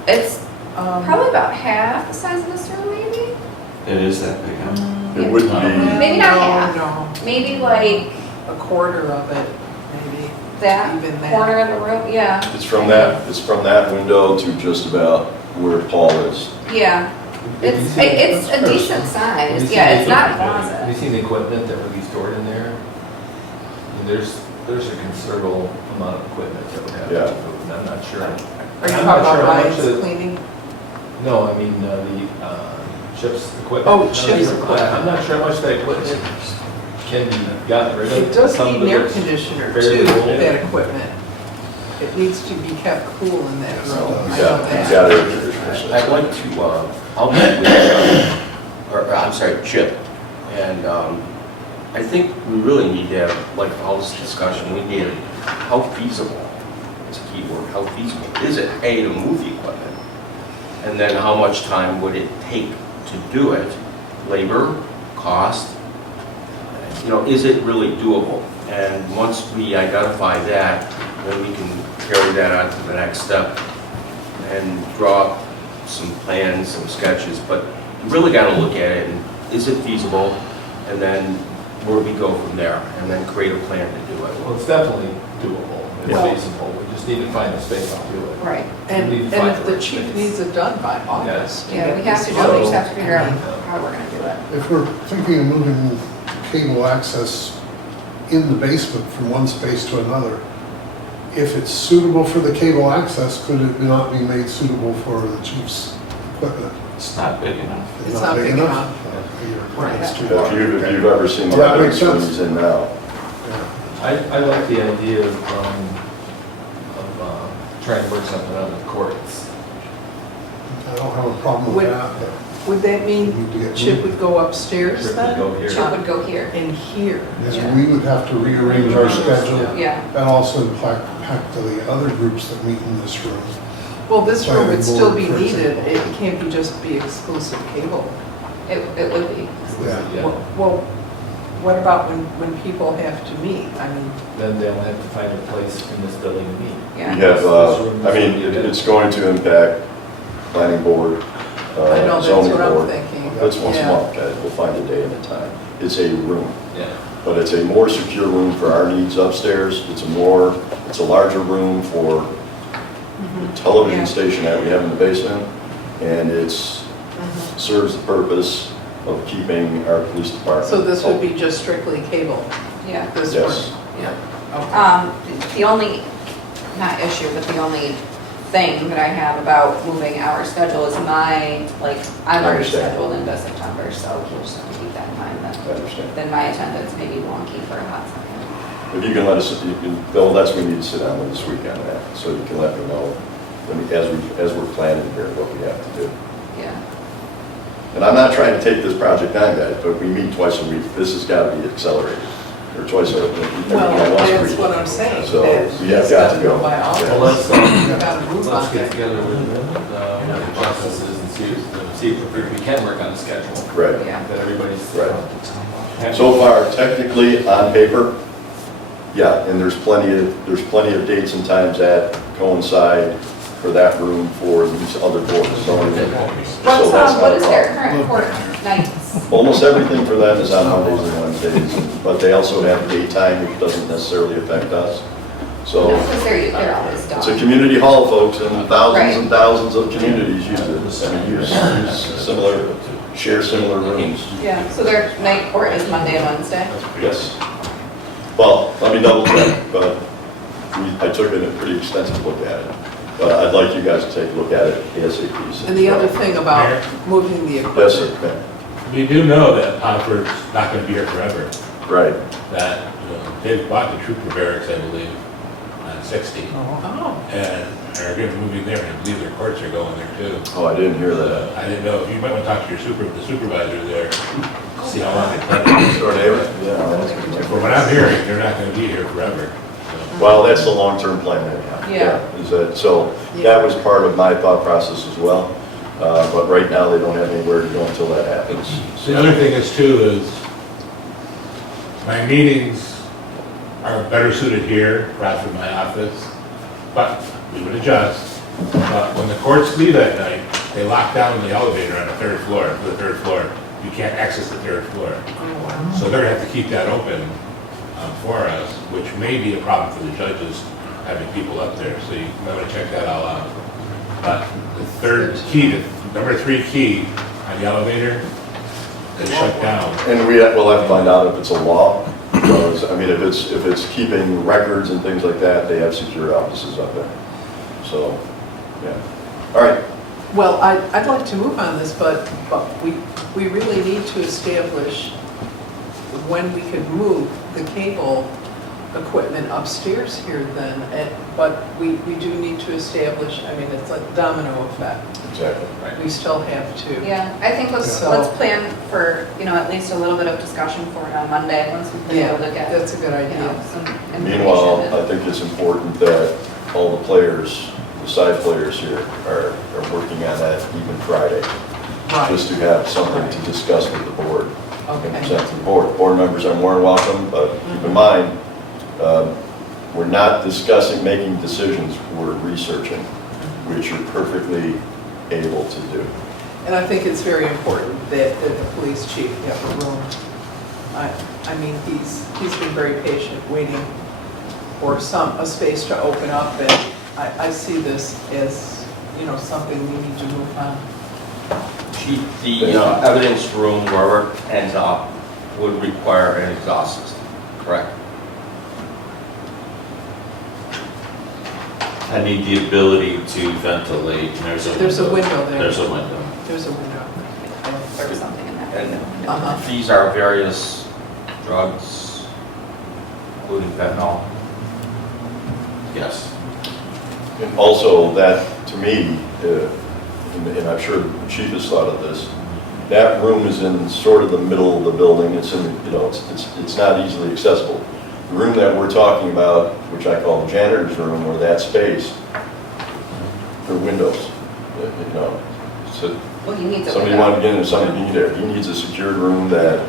it's Um, probably about half the size of this room, maybe? it. It is that big, huh? It wouldn't be, Maybe not no, half. No, Maybe like, a quarter of it, maybe. that Even that. corner of the room, yeah, It's from that window to just about where Paul is. yeah. It's a decent size, yeah, it's not a closet. Have you seen the equipment that would be stored in there? I mean, there's a considerable amount of equipment that would have to Yeah. be moved, and I'm not sure. Are you I'm talking not about sure how much Ryan's the- cleaning? No, I mean, the Chip's equipment. Oh, I'm not Chip's sure- equipment. I'm not sure how much that equipment can be gotten rid of. It does Some need of an air it's conditioner very too, old. that equipment. It needs to be kept cool in that room. I know Yeah, that. he's got air conditioners. I'd like to, I'll meet with, I'm sorry, Chip, and I think we really need to have, like, all this discussion, we need, how feasible, it's a key word, how feasible is it, A, to move the equipment? And then how much time would it take to do it? Labor, cost, you know, is it really doable? And once we identify that, then we can carry that on to the next step and draw up some plans, some sketches, but you really got to look at it and is it feasible? And then where we go from there, and then create a plan to do it. Well, it's definitely doable, it's Well- feasible, we just need to find the space to do it. Right, And We need to and find if the right chief space. needs it done by August. yeah, we have to do it, we just have to figure out how we're gonna do it. If we're thinking of moving cable access in the basement from one space to another, if it's suitable for the cable access, could it not be made suitable for the chief's equipment? It's not big enough. It's not big enough. It's too If large. you've ever seen the Well, that makes evidence when sense. he's in now. I like the idea of trying to work something out in the courts. I don't have a problem with that, but Would that we mean need to get Chip moving. would go upstairs Chip would then? go here. Chip would go here, In here? Yes, we would have to rearrange our schedule. yeah. That also impact to the other groups that meet in this room. Well, this room would Planning still board, be for needed, example. it can't be just be exclusive cable. It would be, Yeah. Yeah, Well, what about when people have to meet? I mean, then they'll have to find a place in this building to meet. We yeah. have, I mean, it's going to impact planning board, I know, that's zoning what I'm board. thinking. That's once a Yeah. month, guys, we'll find a day and a time. It's a room, Yeah. but it's a more secure room for our needs upstairs. It's a larger room for the television Yeah. station that we have in the basement, and serves the purpose of keeping our police department. So this would be open. just strictly cable, Yeah. this room? Yes. Yeah. Okay. The only, not issue, but the only thing that I have about moving our schedule is I'm already Understand. scheduled into September, so we'll just have to keep that in mind I that understand. then my attendance may be wonky for a hot second. If you can let us, Bill, that's when we need to sit down with this week on that, so you can let me know, as we're planning here, what we have to do. Yeah, And I'm not trying to take this project on, guys, but we meet twice a week. This has got to be accelerated, or twice a week. Well, that's what I'm saying. So that we have it's got to gotta go. by August. Well, let's, You gotta move let's on get it. together with the processes and see if we can work on a schedule Right. yeah. that everybody's. Right. So far, technically, on paper, yeah, and there's plenty of dates and times that coincide for that room for these other boards. So What's, that's not what a is their problem. current court nights? Almost everything for them is on Mondays and Wednesdays, but they also have daytime, which doesn't necessarily affect us. So No, because they're always done. it's a community hall, folks, and thousands Right. and thousands of communities use it. Share similar rooms. Yeah, so their night court is Monday and Wednesday? Yes. Well, let me double check, but I took a pretty extensive look at it. But I'd like you guys to take a look at it ASAP. And the other thing about moving the equipment. Yes, sir. Okay. We do know that Poplar's not gonna be here forever, Right. that, they've bought the trooper barracks, I believe, on 60, Oh, and are gonna be moving there, and I believe their courts are going there too. Oh, I didn't hear that. I didn't know, you might want to talk to your the supervisor there, see how long they plan to. Store neighbor? Yeah. From what I'm hearing, they're not gonna be here forever. Well, that's the long-term plan anyhow. Yeah. Is that, so that was part of my thought process as well. But right now, they don't have anywhere to go until that happens. The other thing is too is, my meetings are better suited here, rather than my office, but we would adjust. But when the courts leave at night, they lock down the elevator on the third floor, for the third floor. You can't access the third floor. So they're gonna have to keep that open for us, which may be a problem for the judges having people up there, so you might want to check that all out. But the third key, number 3 key on the elevator is shut down. And we'll have to find out if it's a law, because, I mean, if it's keeping records and things like that, they have secure offices up there. So, yeah. All right, Well, I'd like to move on this, but we really need to establish when we could move the cable equipment upstairs here then. But we do need to establish, I mean, it's a domino effect. exactly. We still have to. Yeah, I think let's plan for, at least a little bit of discussion for it on Monday, once we've been able to get, That's a good idea. some information. Meanwhile, I think it's important that all the players, the side players here are working on that even Friday, just to have something to discuss with the board. And present to the board. Board members are more than welcome, but keep in mind, we're not discussing, making decisions, we're researching, which you're perfectly able to do. And I think it's very important that the police chief have a room. I mean, he's been very patient, waiting for a space to open up, and I see this as, something we need to move on. Chief, the evidence room, wherever it ends up, would require an exhaust system, correct? I need the ability to ventilate, and There's a window there. There's a window. There's a window. Or something in that. And these are various drugs, including fentanyl. Yes. And also that, to me, and I'm sure the chief has thought of this, that room is in sort of the middle of the building. It's in, it's not easily accessible. The room that we're talking about, which I call the janitor's room, or that space, there are windows, So Well, he needs a somebody window. wanted to get in, somebody need there. He needs a secured room that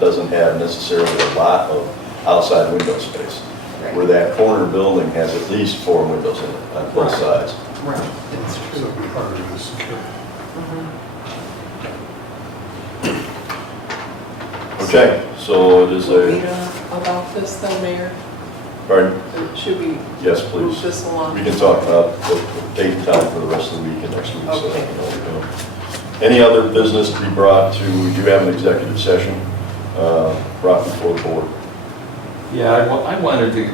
doesn't have necessarily a lot of outside window space. Right. Where that corner building has at least 4 windows in it on both sides. Right, it's So true. it'd be harder to secure. Okay, so it is Will we a, know about this then, Mayor? pardon? Should we Yes, move please. this along? We can talk about the date and time for the rest of the week and next week. So, Okay. Any other business to be brought to, we do have an executive session brought before the board. Yeah, I wanted to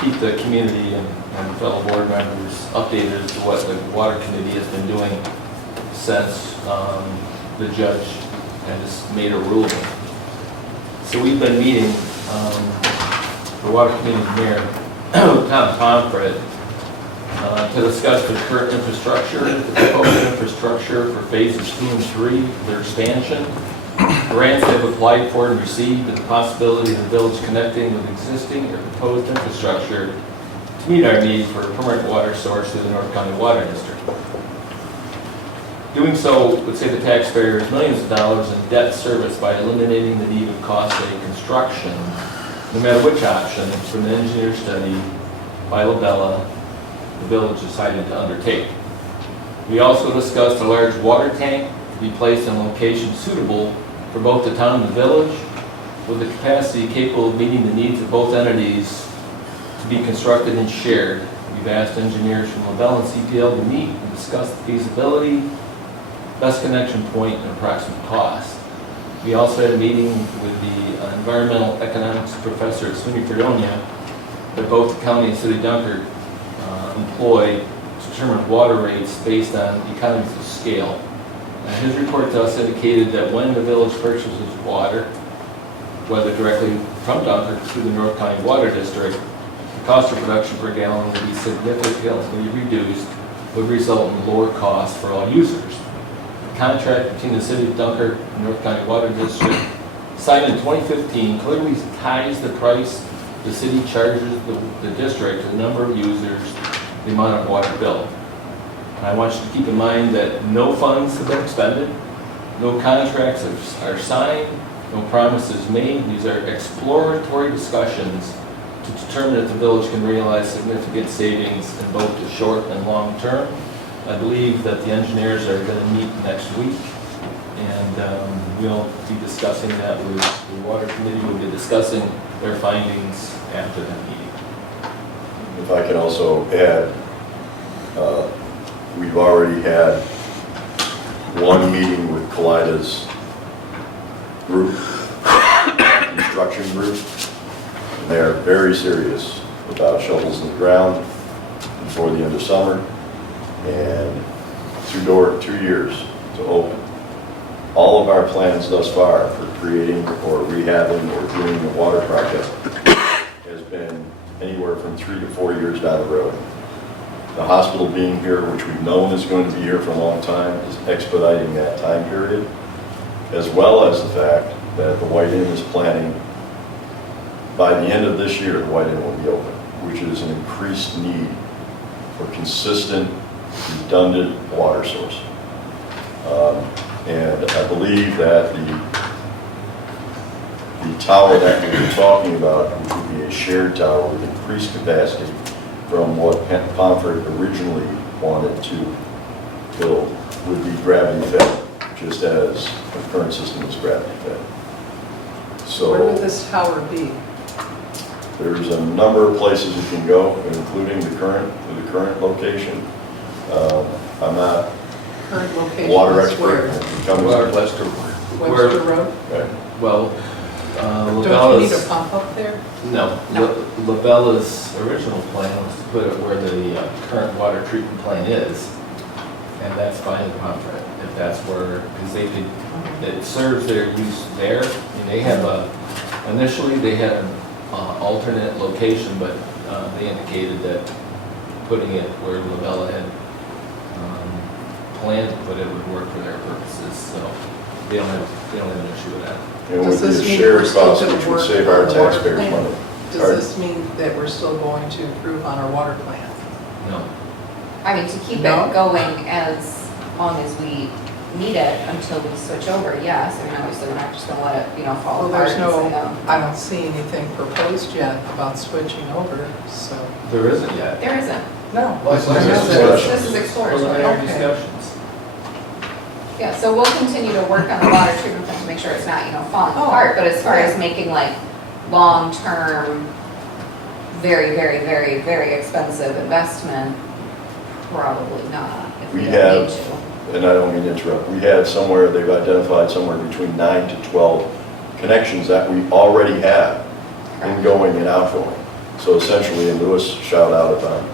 keep the community and fellow board members updated as to what the water committee has been doing since the judge has made a ruling. So we've been meeting, the water committee mayor, Tom Pomfret, to discuss the current infrastructure, the proposed infrastructure for phases 2 and 3, their expansion, grants they've applied for and received, and the possibility of the village connecting with existing or proposed infrastructure to meet our need for a permanent water source through the North County Water District. Doing so would save the taxpayers millions of dollars in debt service by eliminating the need of costly construction, no matter which option from the engineer study by Labella the village decided to undertake. We also discussed a large water tank to be placed in a location suitable for both the town and the village, with the capacity capable of meeting the needs of both entities to be constructed and shared. We've asked engineers from LaBelle and CPL to meet and discuss the feasibility, best connection point, and approximate cost. We also had a meeting with the environmental economics professor at SUNY Fredonia that both the county and city of Dunkirk employ to determine water rates based on economies of scale. His report to us indicated that when the village purchases water, whether directly from Dunkirk through the North County Water District, the cost of production per gallon would be significantly reduced, would result in lower costs for all users. The contract between the city of Dunkirk and North County Water District, signed in 2015, clearly ties the price the city charges the district to the number of users, the amount of water billed. And I want you to keep in mind that no funds have been expended, no contracts are signed, no promises made. These are exploratory discussions to determine if the village can realize significant savings in both the short and long term. I believe that the engineers are going to meet next week and we'll be discussing that with the water committee. We'll be discussing their findings after that meeting. If I can also add, we've already had one meeting with Kalida's group, construction group, and they are very serious about shovels in the ground before the end of summer, and 2 years to open. All of our plans thus far for creating or rehabbing or doing a water project has been anywhere from 3 to 4 years down the road. The hospital being here, which we've known is going to be here for a long time, is expediting that time period, as well as the fact that the White Inn is planning, by the end of this year, the White Inn will be open, which is an increased need for consistent, redundant water source. And I believe that the tower that we were talking about, which would be a shared tower with increased capacity from what Pomfret originally wanted to build, would be gravity fed, just as the current system is gravity fed. Where would So this tower be? there's a number of places you can go, including the current location. I'm not Current a location water is expert. where? It comes- Webster. Webster Road? Right. Well, Don't you need a Labella's, pump up there? no, No. Labella's original plan was to put it where the current water treatment plant is, and that's fine in Pomfret, if that's where, because they could, it serves their use there, and they have initially they had an alternate location, but they indicated that putting it where Labella had planned to put it would work for their purposes, so they don't have an issue with that. It Does would be this a mean shared we're still cost, gonna which would work save on our the water taxpayers plant? money. Does Pardon? this mean that we're still going to improve on our water plan? No. I mean, to keep No? it going as long as we need it until we switch over, yes. I mean, obviously, we're not just gonna let it, fall Well, apart there's and say, no, no. I don't see anything proposed yet about switching over, so, There isn't yet. There isn't. no. Well, there this is isn't. discussion. This is exploratory. Preliminary Okay. discussions. Yeah, so we'll continue to work on the water treatment plant to make sure it's not, falling Oh, apart. But as far as right. making like long-term, very, very, very, very expensive investment, probably not. If we We don't need have- to. And I don't mean to interrupt, we have somewhere, they've identified somewhere between 9 to 12 connections that we already have ingoing and outgoing. So essentially, and Lewis, shout out if I'm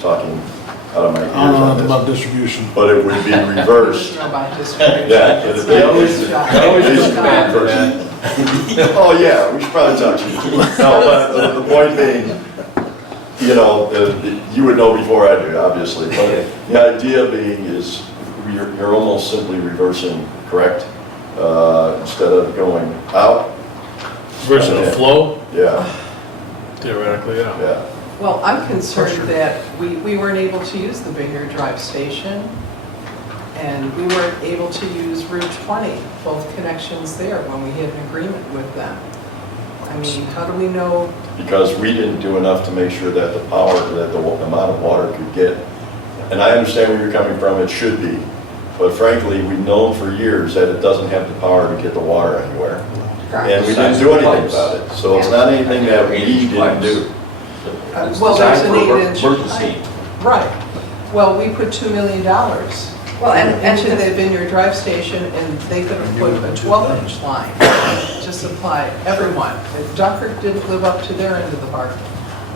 talking out of my ears I don't know on nothing about this, distribution. but it would be reversed. Know about distribution. Yeah, It's it'd not be- his job. always It's just not. demand for that. Oh, yeah, we should probably talk to you. No, but the point being, you would know before I do, obviously, but the idea being is you're almost simply reversing, correct? Instead of going out, Versus the flow, yeah, theoretically, yeah. yeah. Well, I'm concerned that we weren't able to use the Vineyard Drive station, and we weren't able to use Route 20, both connections there, when we had an agreement with them. I mean, how do we know? Because we didn't do enough to make sure that the power, that the amount of water could get. And I understand where you're coming from, it should be. But frankly, we've known for years that it doesn't have the power to get the water anywhere. And we didn't do anything about it. So it's not anything that we didn't do. Well, there's an Designed for 8-inch. emergency. Right. Well, we put $2 million Well, and into the Vineyard Drive station, and they could have put a 12-inch line to supply everyone. Dunkirk didn't live up to their end of the bargain.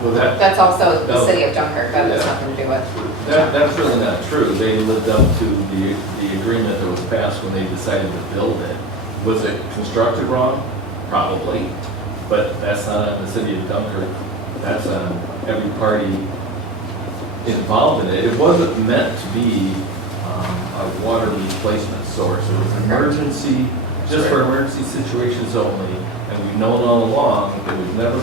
Well, that's also the No. city of Dunkirk. That has Yeah. nothing to do with. that's really not true. They lived up to the agreement that was passed when they decided to build it. Was it constructed wrong? Probably, but that's not on the city of Dunkirk. That's on every party involved in it. It wasn't meant to be a water replacement source. It was emergency, just for emergency situations only. And we've known all along that we've never,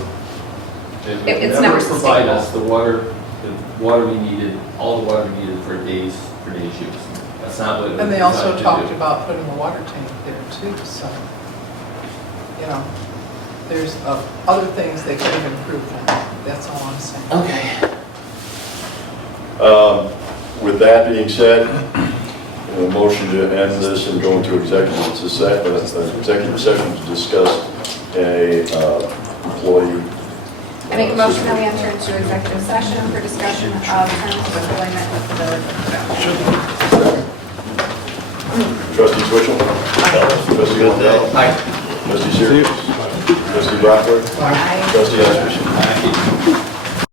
It's never provide us sustainable. the water we needed, all the water we needed for days use. That's not what it was And they also designed to talked do. about putting a water tank there too, so, there's other things they could have improved on. That's all I'm saying. Okay. With that being said, A motion to end this and go into executive session to discuss a employee. I make a motion that we enter into executive session for discussion of terms of employment with the village of Fredonia. Trustee Twitchell? Trustee Wendell? Trustee Sears? Trustee Rockford? Aye. Trustee Asperson?